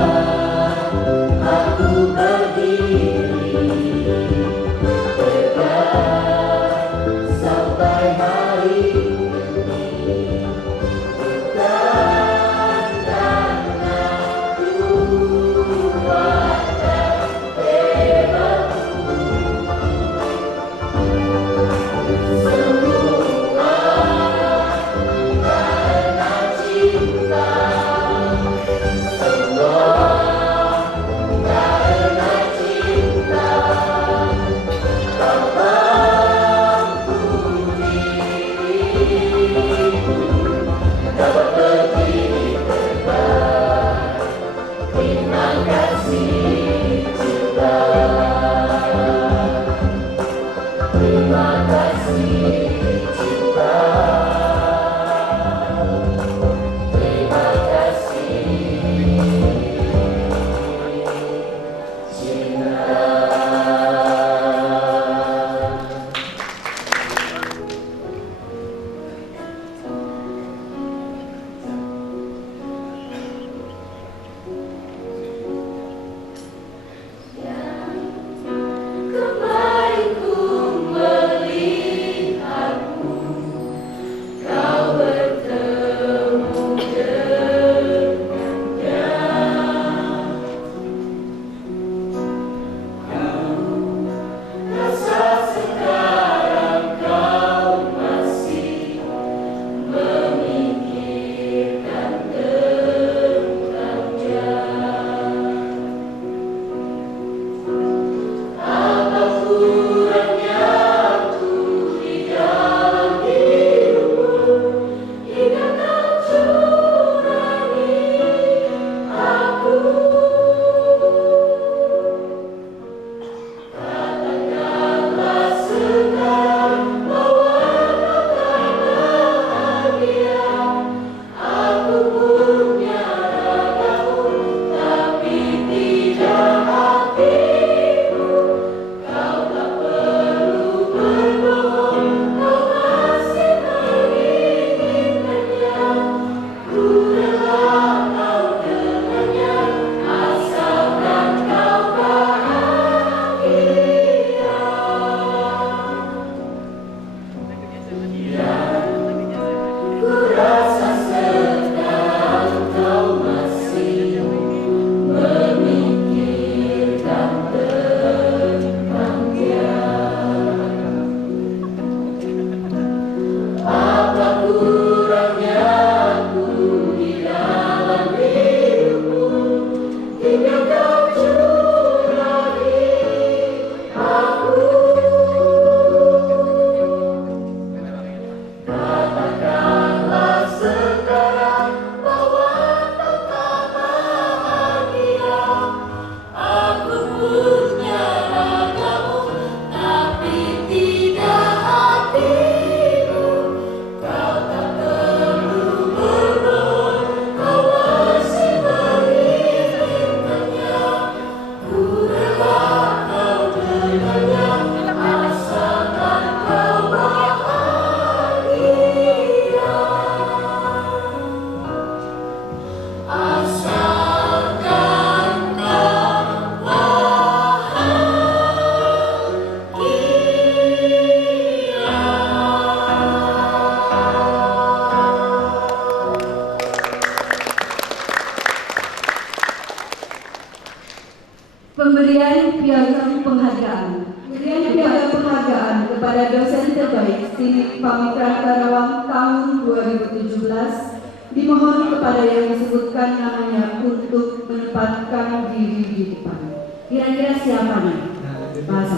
aku berdiri tegak sampai hari ini, bukan karena kuat dan hebatku, semua karena cinta, semua karena cinta. Kau mampu diriku dapat berdiri tegak. Terima kasih cinta, terima kasih cinta, terima kasih cinta. Kemarin ku melihatmu, kau bertemu dengannya. Kau rasa sekarang kau masih memikirkan tentangnya. Apa kurangnya aku di dalam hidupmu, hingga kau curangi aku. Katakanlah sekarang bahwa kau tak bahagia. Aku punya ragamu, tapi tidak hatimu. Kau tak perlu berbohong, kau masih menginginkannya. Ku rela kau dengannya, asalkan kau bahagia. Ku rasa sekarang kau masih memikirkan tentangnya. Apa kurangnya aku di dalam hidupmu, hingga kau curangi aku. Katakanlah sekarang bahwa kau tak bahagia. Aku punya ragamu, tapi tidak hatimu. Kau tak perlu berbohong, kau masih menginginkannya. Ku rela kau dengannya, asalkan kau bahagia. Asalkan kau Pemberian piagam penghargaan. Pemberian piagam penghargaan kepada dosen terbaik STIMIK Pamitra Karawang tahun 2017 dimohon kepada yang disebutkan namanya untuk menempatkan diri di depan. Kira-kira siapa nih? Masa?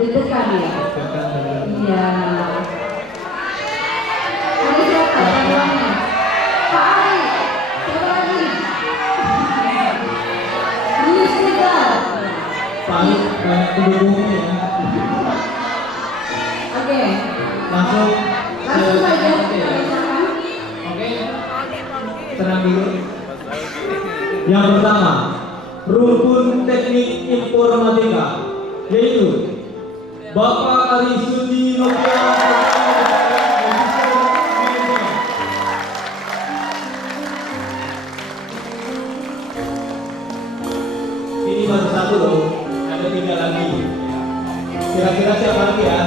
Deg-degan ya? Iya. Ada siapa? Namanya? Pak Ari. Siapa lagi? Luis juga. Paling pendukungnya ya. Oke. Langsung Saja. Oke. Tenang dulu. Yang pertama, rukun teknik informatika, yaitu Bapak Ari Sudi Novian. satu loh, ada 3 lagi. Kira-kira siapa lagi ya?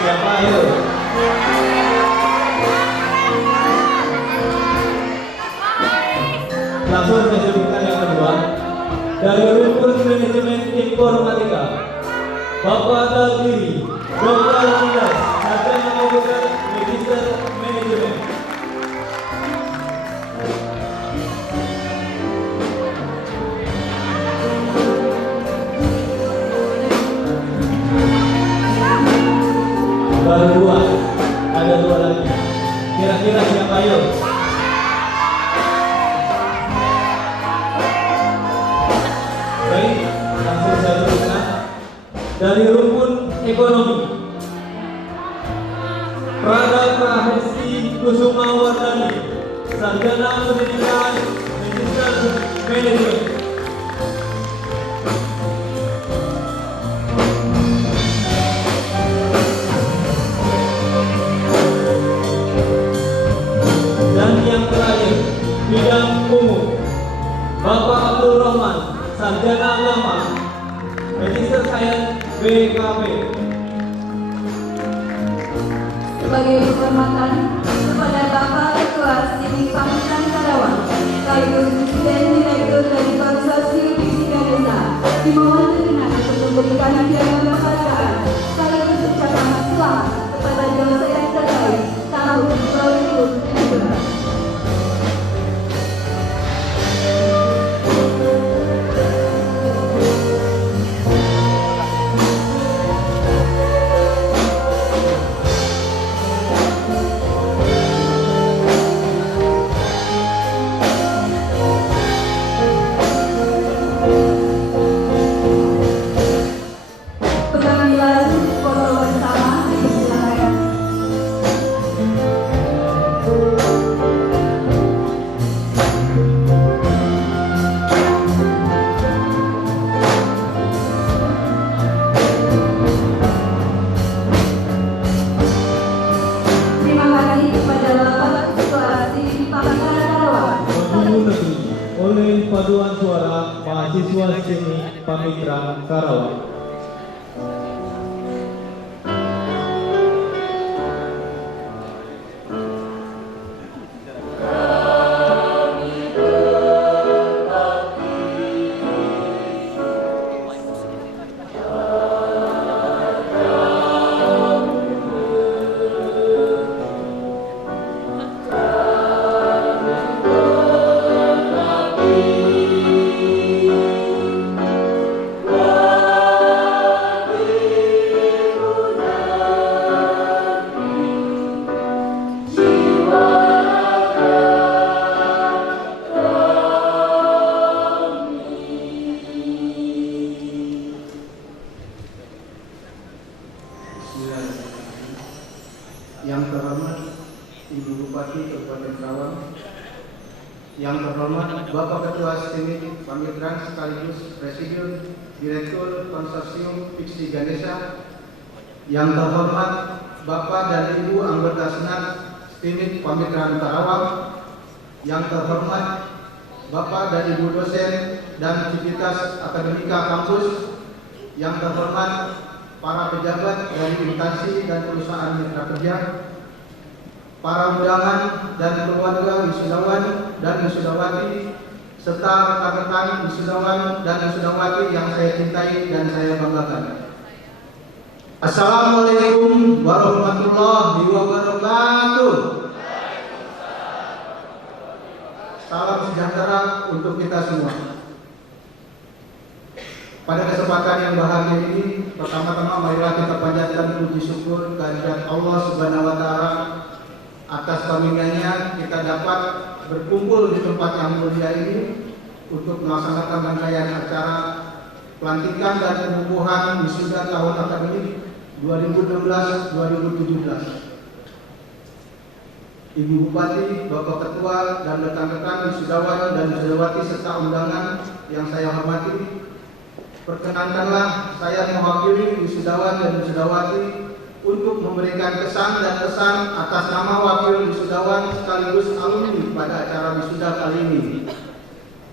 Siapa ayo? Langsung saya sebutkan yang kedua. Dari rumpun manajemen informatika, Bapak Dalgiri, Dr. Midas, Sarjana Komputer, Magister Manajemen. Baru 2, ada 2 lagi. Kira-kira siapa ayo? Baik, langsung saya sebutkan. Dari rumpun ekonomi, Pradata Hesti Kusuma Wardani, Sarjana Pendidikan, Magister Manajemen. Dan yang terakhir, bidang umum, Bapak Abdul Rahman, Sarjana Agama, Magister Sains BKP. Sebagai penghormatan kepada Bapak Ketua Sini Pamekasan Karawang, sekaligus Presiden Direktur dari Konsorsium Fisika Desa, dimohon berkenan untuk memberikan piagam penghargaan sekaligus ucapan selamat kepada dosen terbaik tahun 2017. Pengambilan foto bersama dipersilakan. Terima kasih kepada Bapak Ketua Sini Pamekasan Karawang. Diundang oleh paduan suara mahasiswa seni Pamekasan Karawang. Yang terhormat Ibu Bupati Kabupaten Karawang, yang terhormat Bapak Ketua Sini Pamekasan sekaligus Presiden Direktur Konsorsium Fisika Desa, yang terhormat Bapak dan Ibu anggota Senat Sini Pamekasan Karawang, yang terhormat Bapak dan Ibu dosen dan Civitas Akademika Kampus, yang terhormat para pejabat dari instansi dan perusahaan mitra kerja, para undangan dan keluarga wisudawan dan wisudawati, serta rekan-rekan wisudawan dan wisudawati yang saya cintai dan saya banggakan. Assalamualaikum warahmatullahi wabarakatuh. Salam sejahtera untuk kita semua. Pada kesempatan yang bahagia ini, pertama-tama marilah kita panjatkan puji syukur kehadirat Allah Subhanahu wa taala atas karunia-Nya kita dapat berkumpul di tempat yang mulia ini untuk melaksanakan rangkaian acara pelantikan dan pengukuhan wisuda tahun akademik 2016-2017. Ibu Bupati, Bapak Ketua, dan rekan-rekan wisudawan dan wisudawati serta undangan yang saya hormati, perkenankanlah saya mewakili wisudawan dan wisudawati untuk memberikan kesan dan pesan atas nama wakil wisudawan sekaligus alumni pada acara wisuda kali ini.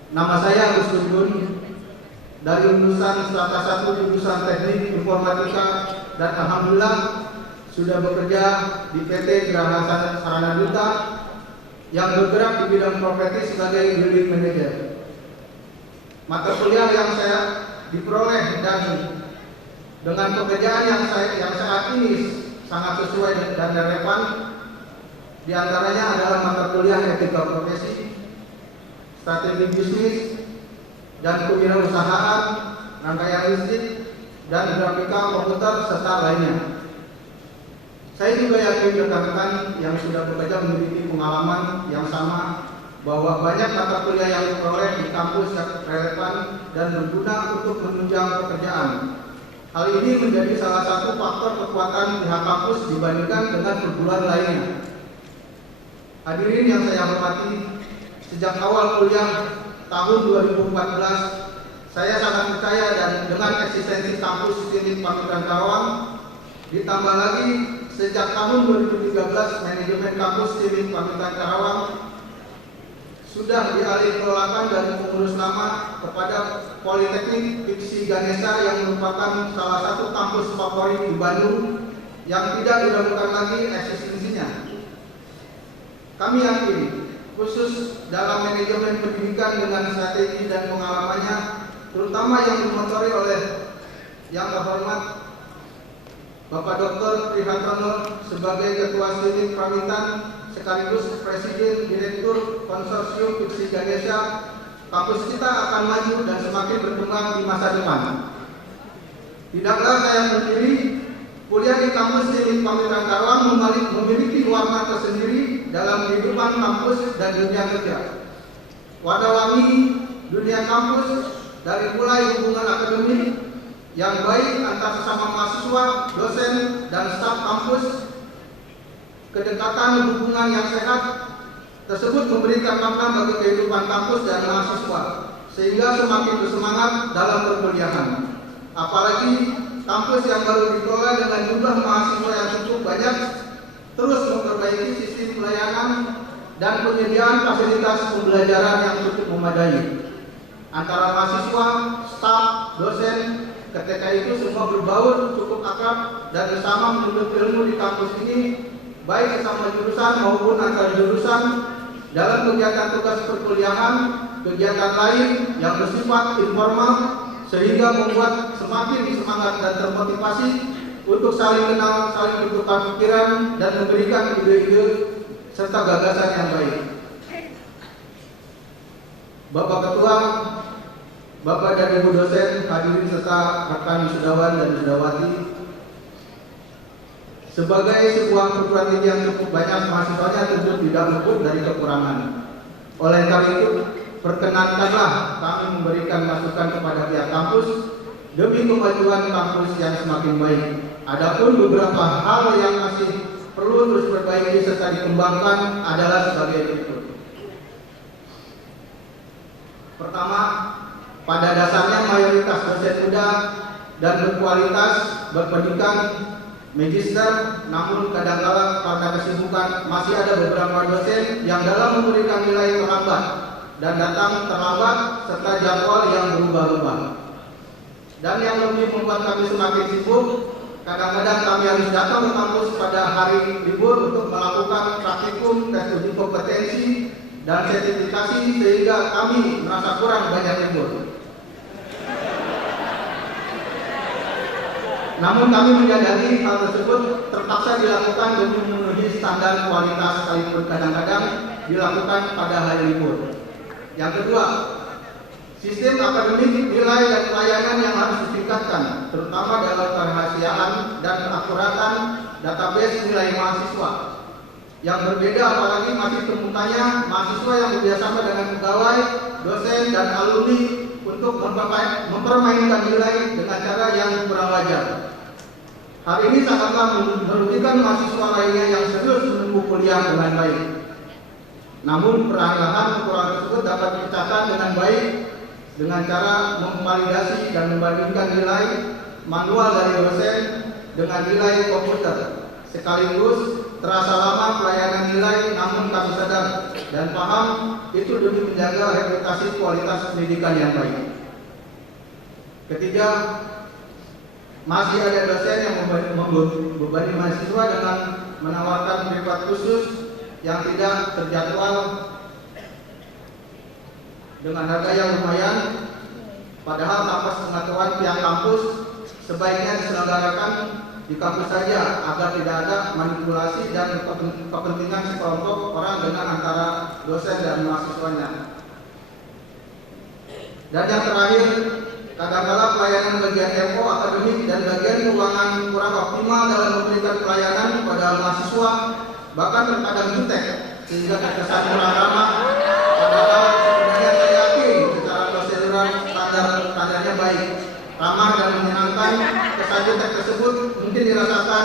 Nama saya Agus Gun dari lulusan Strata 1 jurusan Teknik Informatika dan alhamdulillah sudah bekerja di PT Geraha Sarana Duta yang bergerak di bidang properti sebagai building manager. Mata kuliah yang saya diperoleh dan dengan pekerjaan yang saat ini sangat sesuai dan relevan, di antaranya adalah mata kuliah etika profesi, strategi bisnis dan kewirausahaan, rangkaian listrik dan grafika komputer serta lainnya. Saya juga yakin rekan-rekan yang sudah bekerja memiliki pengalaman yang sama bahwa banyak mata kuliah yang diperoleh di kampus yang relevan dan berguna untuk menunjang pekerjaan. Hal ini menjadi salah satu faktor kekuatan pihak kampus dibandingkan dengan perguruan lainnya. Hadirin yang saya hormati, sejak awal kuliah tahun 2014, saya sangat percaya dan dengan eksistensi kampus Klinik Pamitraan Karawang, ditambah lagi sejak tahun 2013 manajemen kampus Klinik Pamitraan Karawang sudah dialihkelolakan dan mengurus nama kepada Politeknik Piksi Ganesha yang merupakan salah satu kampus favorit di Bandung yang tidak diragukan lagi eksistensinya. Kami yakin khusus dalam manajemen pendidikan dengan strategi dan pengalamannya, terutama yang dimotori oleh yang terhormat Bapak Dr. Prihartono sebagai Ketua Klinik Pamitraan sekaligus Presiden Direktur Konsorsium Piksi Ganesha, kampus kita akan maju dan semakin berkembang di masa depan. Tidaklah saya sendiri, kuliah di kampus Klinik Pamitraan Karawang memiliki warna tersendiri dalam kehidupan kampus dan dunia kerja. Wadah-wangi dunia kampus dari mulai hubungan akademik yang baik antar sesama mahasiswa, dosen, dan staf kampus, kedekatan hubungan yang sehat tersebut memberikan makna bagi kehidupan kampus dan mahasiswa, sehingga semakin bersemangat dalam perkuliahan. Apalagi kampus yang baru dikelola dengan jumlah mahasiswa yang cukup banyak, terus memperbaiki sistem pelayanan dan penyediaan fasilitas pembelajaran yang cukup memadai. Antara mahasiswa, staf, dosen, ketika itu semua berbaur cukup akrab dan bersama menuntut ilmu di kampus ini, baik sesama jurusan maupun antar jurusan dalam kegiatan tugas perkuliahan, kegiatan lain yang bersifat informal, sehingga membuat semakin semangat dan termotivasi untuk saling kenal, saling bertukar pikiran dan memberikan ide-ide serta gagasan yang baik. Bapak Ketua, Bapak dan Ibu dosen, hadirin serta rekan wisudawan dan wisudawati, sebagai sebuah perguruan tinggi yang cukup banyak mahasiswanya tentu tidak luput dari kekurangan. Oleh karena itu, perkenankanlah kami memberikan masukan kepada pihak kampus demi kemajuan kampus yang semakin baik. Adapun beberapa hal yang masih perlu terus diperbaiki serta dikembangkan adalah sebagai berikut. Pertama, pada dasarnya mayoritas dosen muda dan berkualitas, berpendidikan, magister, namun kadang-kala karena kesibukan masih ada beberapa dosen yang dalam memberikan nilai terlambat dan datang terlambat serta jadwal yang berubah-ubah. Dan yang lebih membuat kami semakin sibuk, kadang-kadang kami harus datang ke kampus pada hari libur untuk melakukan praktikum, tes uji kompetensi, dan sertifikasi sehingga kami merasa kurang banyak libur. Namun kami menyadari hal tersebut terpaksa dilakukan demi memenuhi standar kualitas sekalipun kadang-kadang dilakukan pada hari libur. Yang kedua, sistem akademik, nilai dan pelayanan yang harus ditingkatkan, terutama dalam kerahasiaan dan keakuratan database nilai mahasiswa. Yang berbeda apalagi masih temukannya mahasiswa yang bekerjasama dengan pegawai, dosen, dan alumni untuk mempermainkan nilai dengan cara yang kurang wajar. Hal ini sangatlah merugikan mahasiswa lainnya yang serius menempuh kuliah dengan baik. Namun perlahan-lahan kekurangan tersebut dapat dipecahkan dengan baik dengan cara memvalidasi dan membandingkan nilai manual dari dosen dengan nilai komputer, sekaligus terasa lama pelayanan nilai, namun kami sadar dan paham itu demi menjaga reputasi kualitas pendidikan yang baik. Ketiga, masih ada dosen yang membebani mahasiswa dengan menawarkan privat khusus yang tidak terjadwal dengan harga yang lumayan, padahal tanpa pengetahuan pihak kampus sebaiknya diselenggarakan di kampus saja agar tidak ada manipulasi dan kepentingan sekelompok orang dengan antara dosen dan mahasiswanya. Dan yang terakhir, kadang-kala pelayanan bagian tempo akademik dan bagian keuangan kurang optimal dalam memberikan pelayanan kepada mahasiswa, bahkan terkadang jutek sehingga terkesan kurang ramah. Padahal sebenarnya saya yakin secara prosedural standarnya baik, ramah dan menyenangkan. Kesan jutek tersebut mungkin dirasakan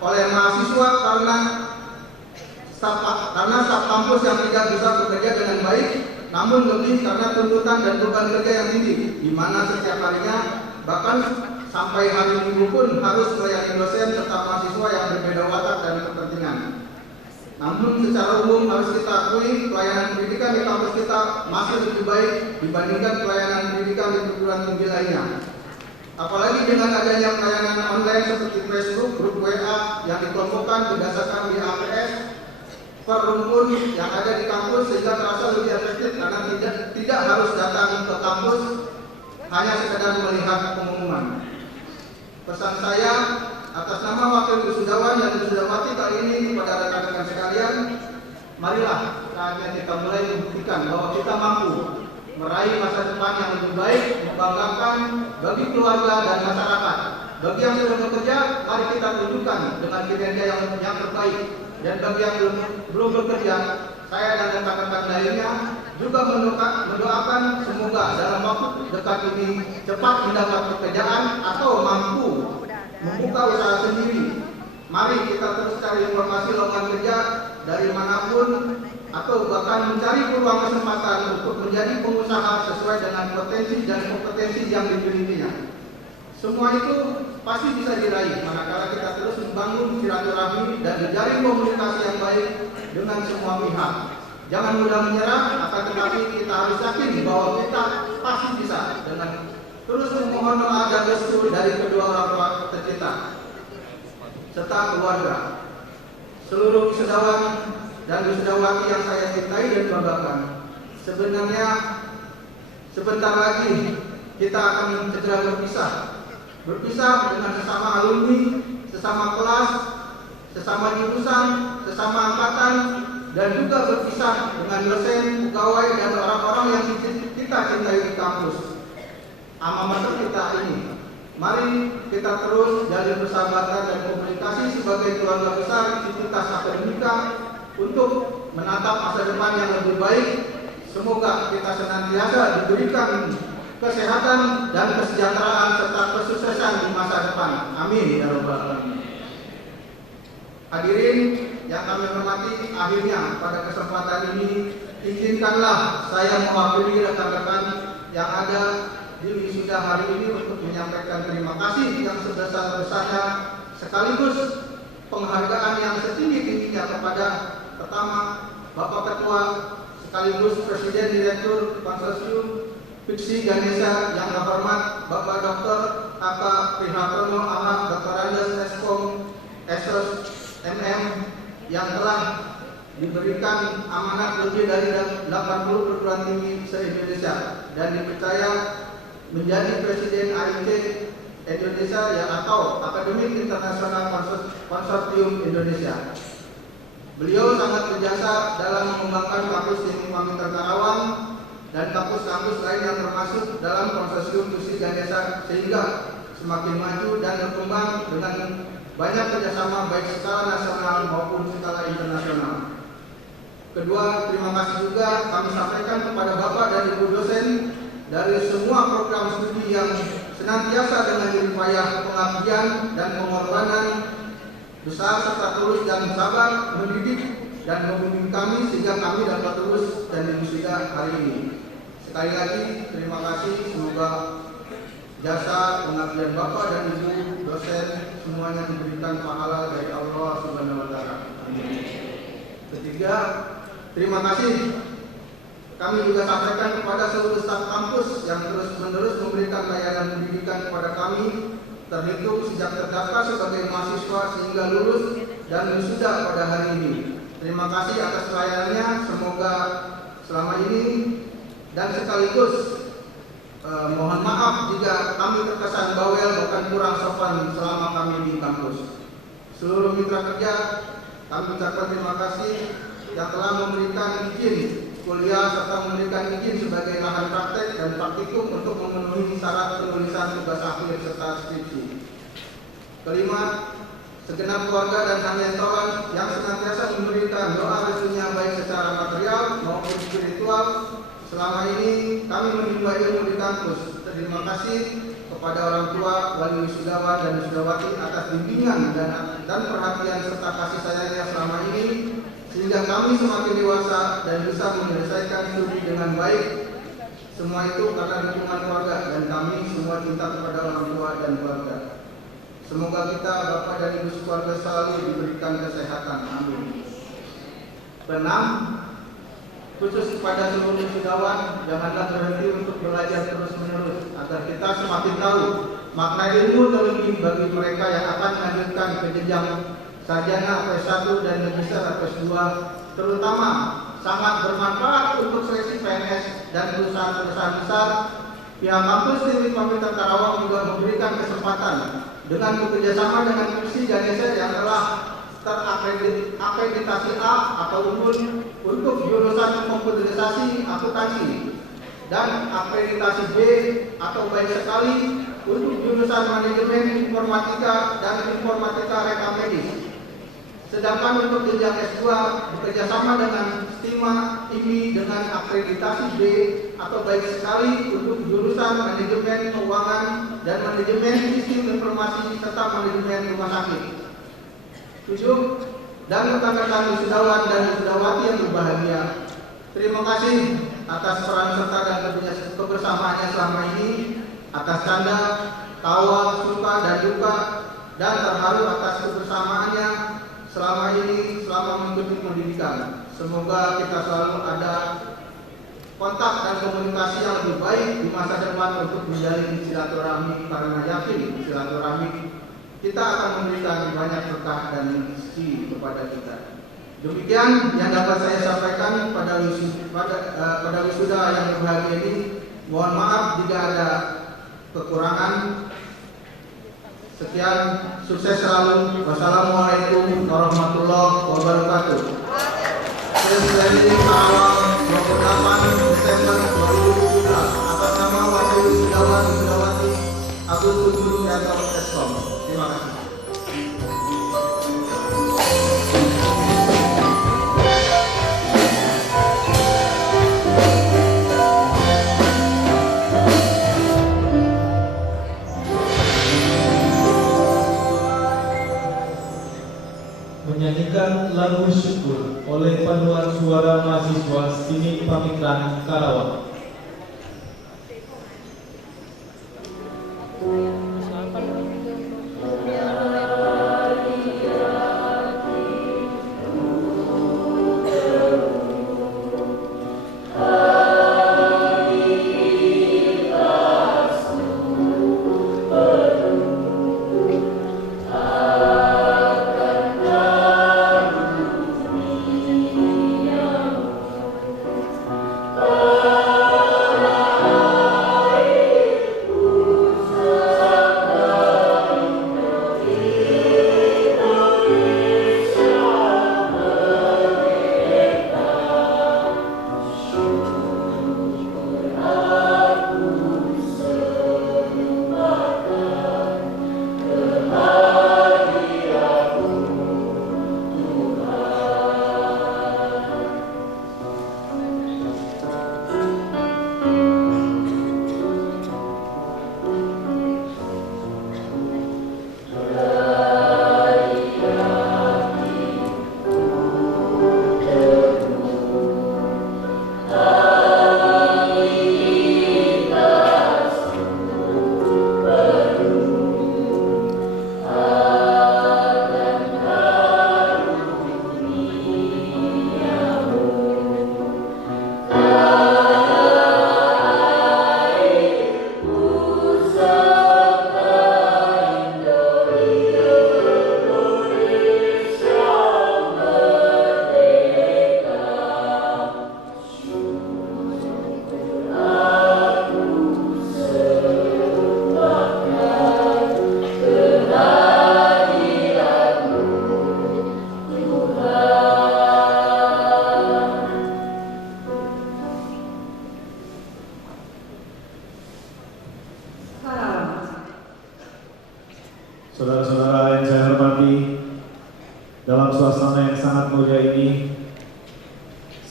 oleh mahasiswa karena staf kampus yang tidak bisa bekerja dengan baik, namun lebih karena tuntutan dan beban kerja yang tinggi, di mana setiap harinya bahkan sampai hari Minggu pun harus melayani dosen serta mahasiswa yang berbeda watak dan kepentingan. Namun secara umum harus kita akui pelayanan pendidikan di kampus kita masih lebih baik dibandingkan pelayanan pendidikan di perguruan tinggi lainnya. Apalagi dengan adanya pelayanan online seperti Facebook, grup WA yang dikelompokkan berdasarkan BAPS per rumpun yang ada di kampus, sehingga terasa lebih efektif karena tidak harus datang ke kampus, hanya sekedar melihat pengumuman. Pesan saya atas nama Wakil Wisudawan dan Wisudawati kali ini kepada rekan-rekan sekalian, marilah saatnya kita mulai membuktikan bahwa kita mampu meraih masa depan yang lebih baik, membanggakan bagi keluarga dan masyarakat. Bagi yang sudah bekerja, mari kita tunjukkan dengan kinerja yang terbaik. Dan bagi yang belum bekerja, saya dan rekan-rekan lainnya juga mendoakan semoga dalam waktu dekat ini cepat mendapat pekerjaan atau mampu membuka usaha sendiri. Mari kita terus cari informasi lowongan kerja dari manapun atau bahkan mencari peluang kesempatan untuk menjadi pengusaha sesuai dengan potensi dan kompetensi yang dimilikinya. Semua itu pasti bisa diraih manakala kita terus membangun silaturahmi dan menjalin komunikasi yang baik dengan semua pihak. Jangan mudah menyerah, akan tetapi kita harus yakin bahwa kita pasti bisa dengan terus memohon doa dan restu dari kedua orang tua tercinta serta keluarga. Seluruh wisudawan dan wisudawati yang saya cintai dan banggakan, sebenarnya sebentar lagi kita akan segera berpisah dengan sesama alumni, sesama kelas, sesama jurusan, sesama angkatan, dan juga berpisah dengan dosen, pegawai, dan orang-orang yang kita cintai di kampus. Alma mater kita ini, mari kita terus jalin persahabatan dan komunikasi sebagai keluarga besar Civitas Akademika untuk menatap masa depan yang lebih baik. Semoga kita senantiasa diberikan kesehatan dan kesejahteraan serta kesuksesan di masa depan. Amin ya rabbal alamin. Hadirin yang kami hormati, akhirnya pada kesempatan ini izinkanlah saya mewakili rekan-rekan yang ada di wisuda hari ini untuk menyampaikan terima kasih yang sebesar-besarnya sekaligus penghargaan yang setinggi-tingginya kepada pertama Bapak Ketua sekaligus Presiden Direktur Konsorsium Fiksi Ganesha yang terhormat Bapak Dr. K.K. Prihartono Ahmad Dr. Andes Eskom Esos MM yang telah diberikan amanat lebih dari 80 perguruan tinggi se-Indonesia dan dipercaya menjadi Presiden AIC Indonesia yang atau Akademik Internasional Konsorsium Indonesia. Beliau sangat berjasa dalam mengembangkan kampus Ilmu Komputer Karawang dan kampus-kampus lain yang termasuk dalam konsorsium Fiksi Ganesha sehingga semakin maju dan berkembang dengan banyak kerjasama baik skala nasional maupun skala internasional. Kedua, terima kasih juga kami sampaikan kepada Bapak dan Ibu dosen dari semua program studi yang senantiasa dengan jerih payah pengabdian dan pengorbanan besar serta tulus dan sabar mendidik dan membimbing kami sehingga kami dapat lulus dan wisuda hari ini. Sekali lagi terima kasih, semoga jasa pengabdian Bapak dan Ibu dosen semuanya diberikan pahala dari Allah Subhanahu wa taala. Ketiga, terima kasih kami juga sampaikan kepada seluruh staf kampus yang terus-menerus memberikan layanan pendidikan kepada kami, terhitung sejak terdaftar sebagai mahasiswa sehingga lulus dan wisuda pada hari ini. Terima kasih atas layanannya, semoga selama ini, dan sekaligus mohon maaf jika kami terkesan bawel bukan kurang sopan selama kami di kampus. Seluruh mitra kerja, kami ucapkan terima kasih yang telah memberikan izin kuliah serta memberikan izin sebagai lahan praktek dan praktikum untuk memenuhi syarat penulisan tugas akhir serta skripsi. Kelima, segenap keluarga dan kalian yang senantiasa memberikan doa restunya baik secara material maupun spiritual. Selama ini kami menimba ilmu di kampus. Terima kasih kepada orang tua, wali wisudawan dan wisudawati atas bimbingan dan perhatian serta kasih sayangnya selama ini, sehingga kami semakin dewasa dan bisa menyelesaikan studi dengan baik. Semua itu karena dukungan keluarga dan kami semua cinta kepada orang tua dan keluarga. Semoga kita Bapak dan Ibu sekeluarga selalu diberikan kesehatan. Amin. Keenam, khusus kepada seluruh wisudawan, janganlah berhenti untuk belajar terus-menerus agar kita semakin tahu makna ilmu terlebih bagi mereka yang akan melanjutkan ke jenjang sarjana S1 dan lebih besar S2, terutama sangat bermanfaat untuk seleksi PNS dan perusahaan-perusahaan besar. Pihak kampus Teknik Komputer Karawang juga memberikan kesempatan dengan bekerjasama dengan kursi Ganesha yang telah terakreditasi A atau unggul untuk jurusan komputerisasi akuntansi dan akreditasi B atau baik sekali untuk jurusan manajemen informatika dan informatika rekam medis. Sedangkan untuk jenjang S2 bekerjasama dengan STIMA IMI dengan akreditasi B atau baik sekali untuk jurusan manajemen keuangan dan manajemen sistem informasi serta manajemen rumah sakit. 7. Dan rekan-rekan wisudawan dan wisudawati yang berbahagia, terima kasih atas peran serta dan kebersamaannya selama ini, atas canda, tawa, suka dan duka, dan terharu atas kebersamaannya selama ini selama mengikuti pendidikan. Semoga kita selalu ada kontak dan komunikasi yang lebih baik di masa depan untuk menjalin silaturahmi, karena yakin silaturahmi kita akan memberikan banyak berkah dan rezeki kepada kita. Demikian yang dapat saya sampaikan pada wisuda yang berbahagia ini. Mohon maaf jika ada kekurangan. Sekian, sukses selalu. Wassalamualaikum warahmatullahi wabarakatuh. Presiden Karawang 28 Desember 2017 atas nama Wakil Wisudawan Wisudawati Agus Guru dan Eskom. Terima kasih. Menyanyikan lagu syukur oleh paduan suara mahasiswa Sini Pamikran Karawang. Oh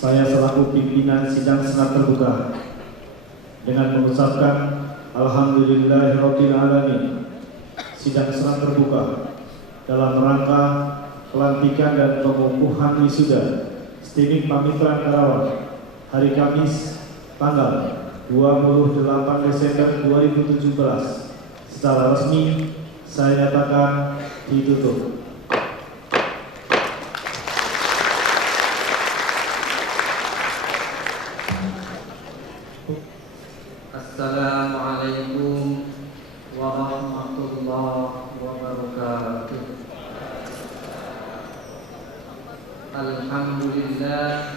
saya selaku pimpinan sidang senat terbuka dengan mengucapkan Alhamdulillahirabbil alamin. Sidang senat terbuka dalam rangka pelantikan dan pengukuhan wisuda STIMIK Pamitran Karawang hari Kamis tanggal 28 Desember 2017 secara resmi saya nyatakan ditutup. Assalamualaikum warahmatullahi wabarakatuh. Alhamdulillah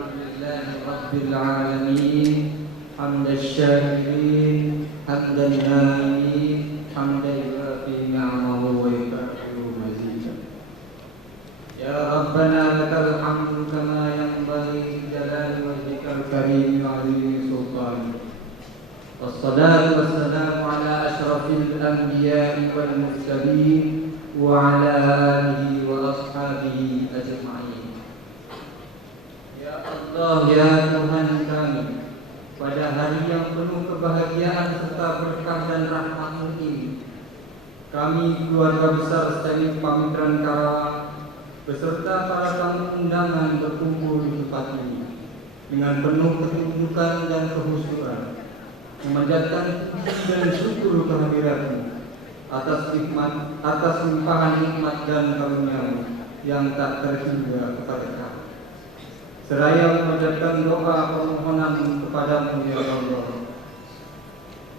rabbil alamin, hamdasy syakirin, hamdan na'imin, hamdan yuafi ni'amahu wa yukafi'u mazidah. Ya Rabbana lakal hamdu kama yanbaghi li jalali wajhikal karim wa 'azimi sultanik. Wassalatu wassalamu ala asyrafil anbiya'i wal mursalin wa ala alihi wa ashabihi ajma'in. Ya Allah, ya Tuhan kami, pada hari yang penuh kebahagiaan serta berkah dan rahmat-Mu ini, kami keluarga besar STIMIK Pamitran Karawang beserta para tamu undangan berkumpul di tempat ini dengan penuh ketundukan dan kehusuan, memanjatkan puji dan syukur kehadirat-Mu atas limpahan nikmat dan karunia-Mu yang tak terhingga kepada kami. Seraya memanjatkan doa permohonan kepada-Mu ya Allah.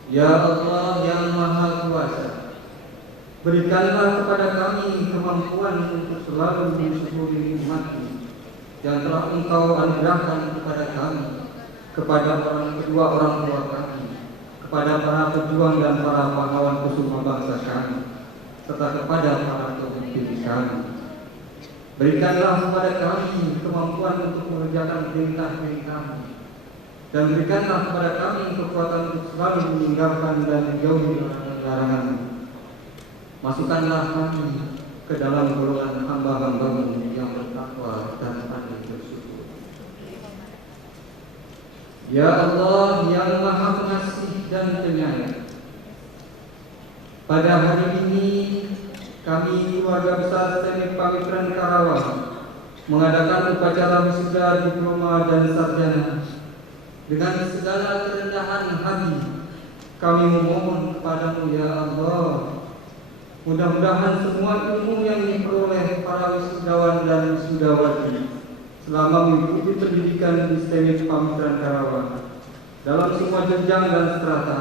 Ya Allah yang Maha Kuasa, berikanlah kepada kami kemampuan untuk selalu mensyukuri nikmat-Mu yang telah Engkau anugerahkan kepada kami, kepada kedua orang tua kami, kepada para pejuang dan para pahlawan kusuma bangsa kami, serta kepada para pemimpin kami. Berikanlah kepada kami kemampuan untuk mengerjakan perintah-perintah-Mu, dan berikanlah kepada kami kekuatan untuk selalu meninggalkan dan menjauhi larangan-Mu. Masukkanlah kami ke dalam golongan hamba-hamba-Mu yang bertakwa dan pandai bersyukur. Ya Allah yang Maha Pengasih dan Penyayang, pada hari ini kami keluarga besar STIMIK Pamitran Karawang mengadakan upacara wisuda diploma dan sarjana. Dengan segala kerendahan hati kami memohon kepada-Mu ya Allah, mudah-mudahan semua ilmu yang diperoleh para wisudawan dan wisudawati selama mengikuti pendidikan di STIMIK Pamitran Karawang dalam semua jenjang dan strata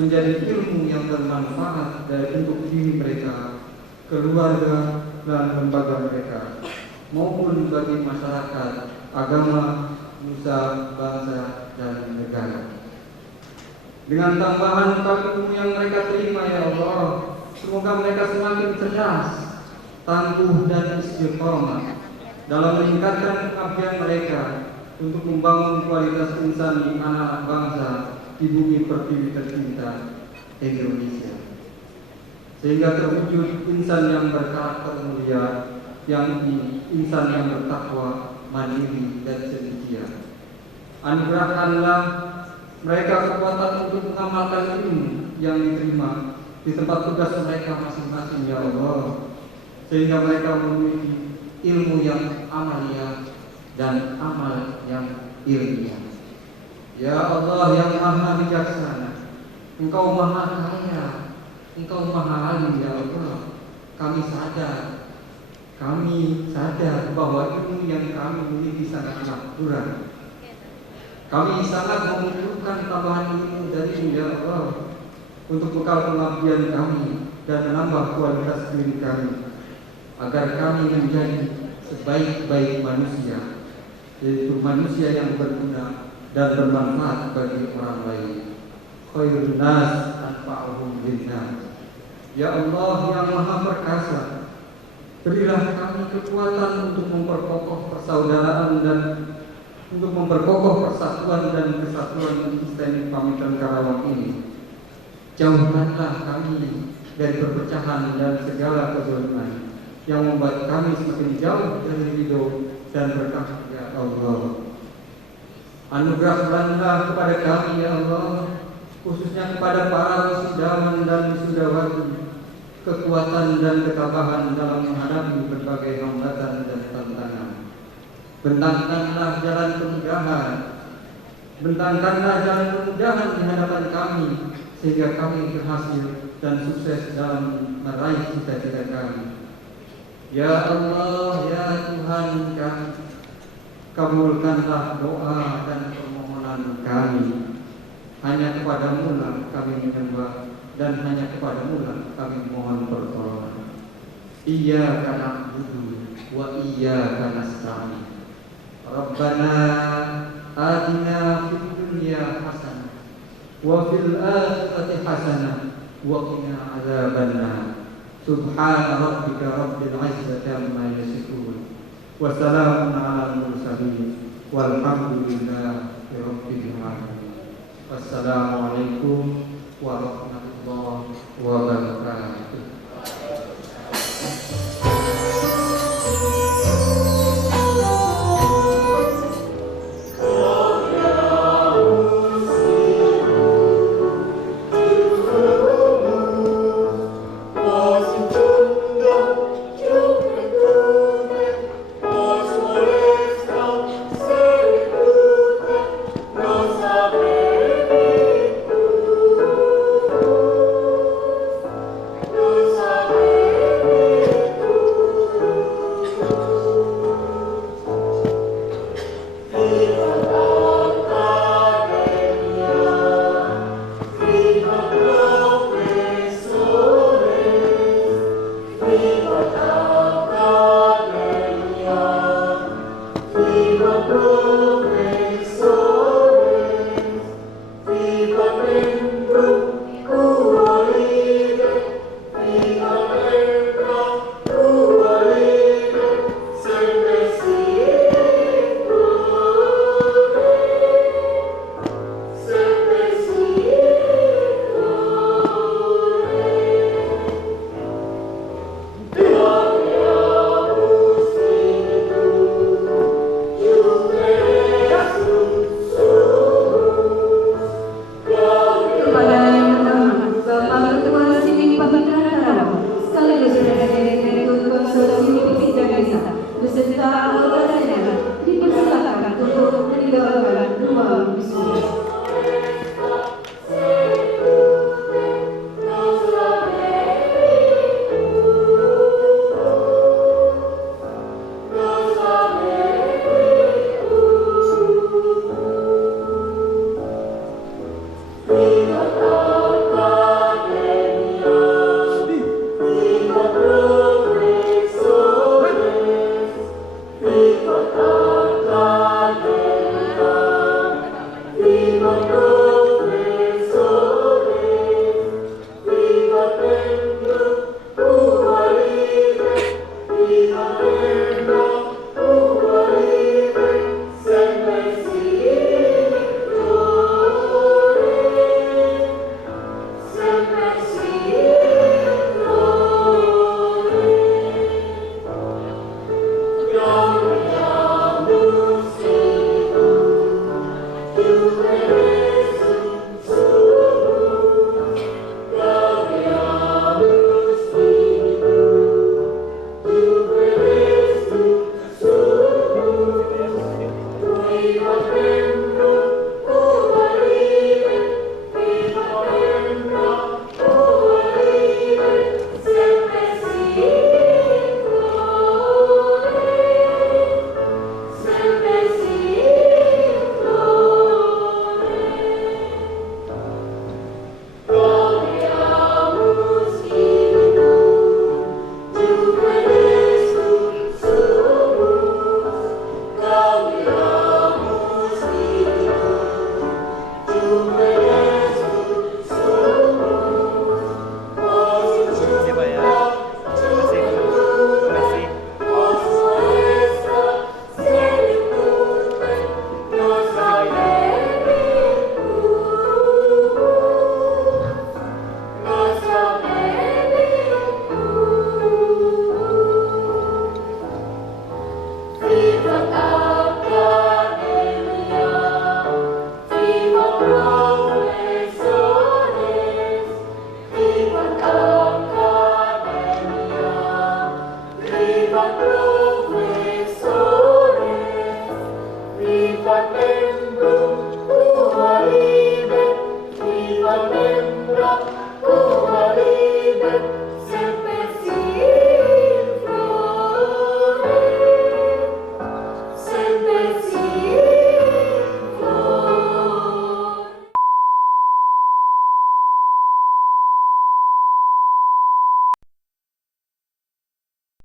menjadi ilmu yang bermanfaat untuk diri mereka, keluarga dan lembaga mereka, maupun bagi masyarakat, agama, nusa, bangsa, dan negara. Dengan tambahan ilmu yang mereka terima ya Allah, semoga mereka semakin cerdas, tangguh dan istiqomah dalam meningkatkan pengabdian mereka untuk membangun kualitas insani anak bangsa di bumi pertiwi tercinta Indonesia, sehingga terwujud insan yang berkarakter mulia, yang insan yang bertakwa, mandiri dan setia. Anugerahkanlah mereka kekuatan untuk mengamalkan ilmu yang diterima di tempat tugas mereka masing-masing ya Allah, sehingga mereka memiliki ilmu yang amalia dan amal yang ilmiah. Ya Allah yang Maha Bijaksana, Engkau Maha Kaya, Engkau Maha Alim ya Allah. Kami sadar bahwa ilmu yang kami miliki sangatlah kurang. Kami sangat membutuhkan tambahan ilmu dari ya Allah untuk bekal pengabdian kami dan menambah kualitas diri kami, agar kami menjadi sebaik-baik manusia, yaitu manusia yang berguna dan bermanfaat bagi orang lain. Khairun nas anfa'uhum linnas. Ya Allah yang Maha Perkasa, berilah kami kekuatan untuk memperkokoh persaudaraan dan untuk memperkokoh persatuan dan kesatuan STIMIK Pamitran Karawang ini. Jauhkanlah kami dari perpecahan dan segala kezaliman yang membuat kami semakin jauh dari ridho dan berkah ya Allah. Anugerahkanlah kepada kami ya Allah, khususnya kepada para wisudawan dan wisudawati, kekuatan dan ketabahan dalam menghadapi berbagai hambatan dan tantangan. Bentangkanlah jalan kemudahan, bentangkanlah jalan kemudahan di hadapan kami, sehingga kami berhasil dan sukses dalam meraih cita-cita kami. Ya Allah, ya Tuhan kami, kabulkanlah doa dan permohonan kami. Hanya kepadamu lah kami menyembah, dan hanya kepadamu lah kami mohon pertolongan. Iyyaka na'budu wa iyyaka nasta'in. Rabbana atina fid dunya hasanah wa fil akhirati hasanah wa qina adzabannar. Subhana rabbika rabbil izzati amma yasifun. Wassalamun ala mursalin walhamdulillahi rabbil alamin. Wassalamualaikum warahmatullahi wabarakatuh. Viva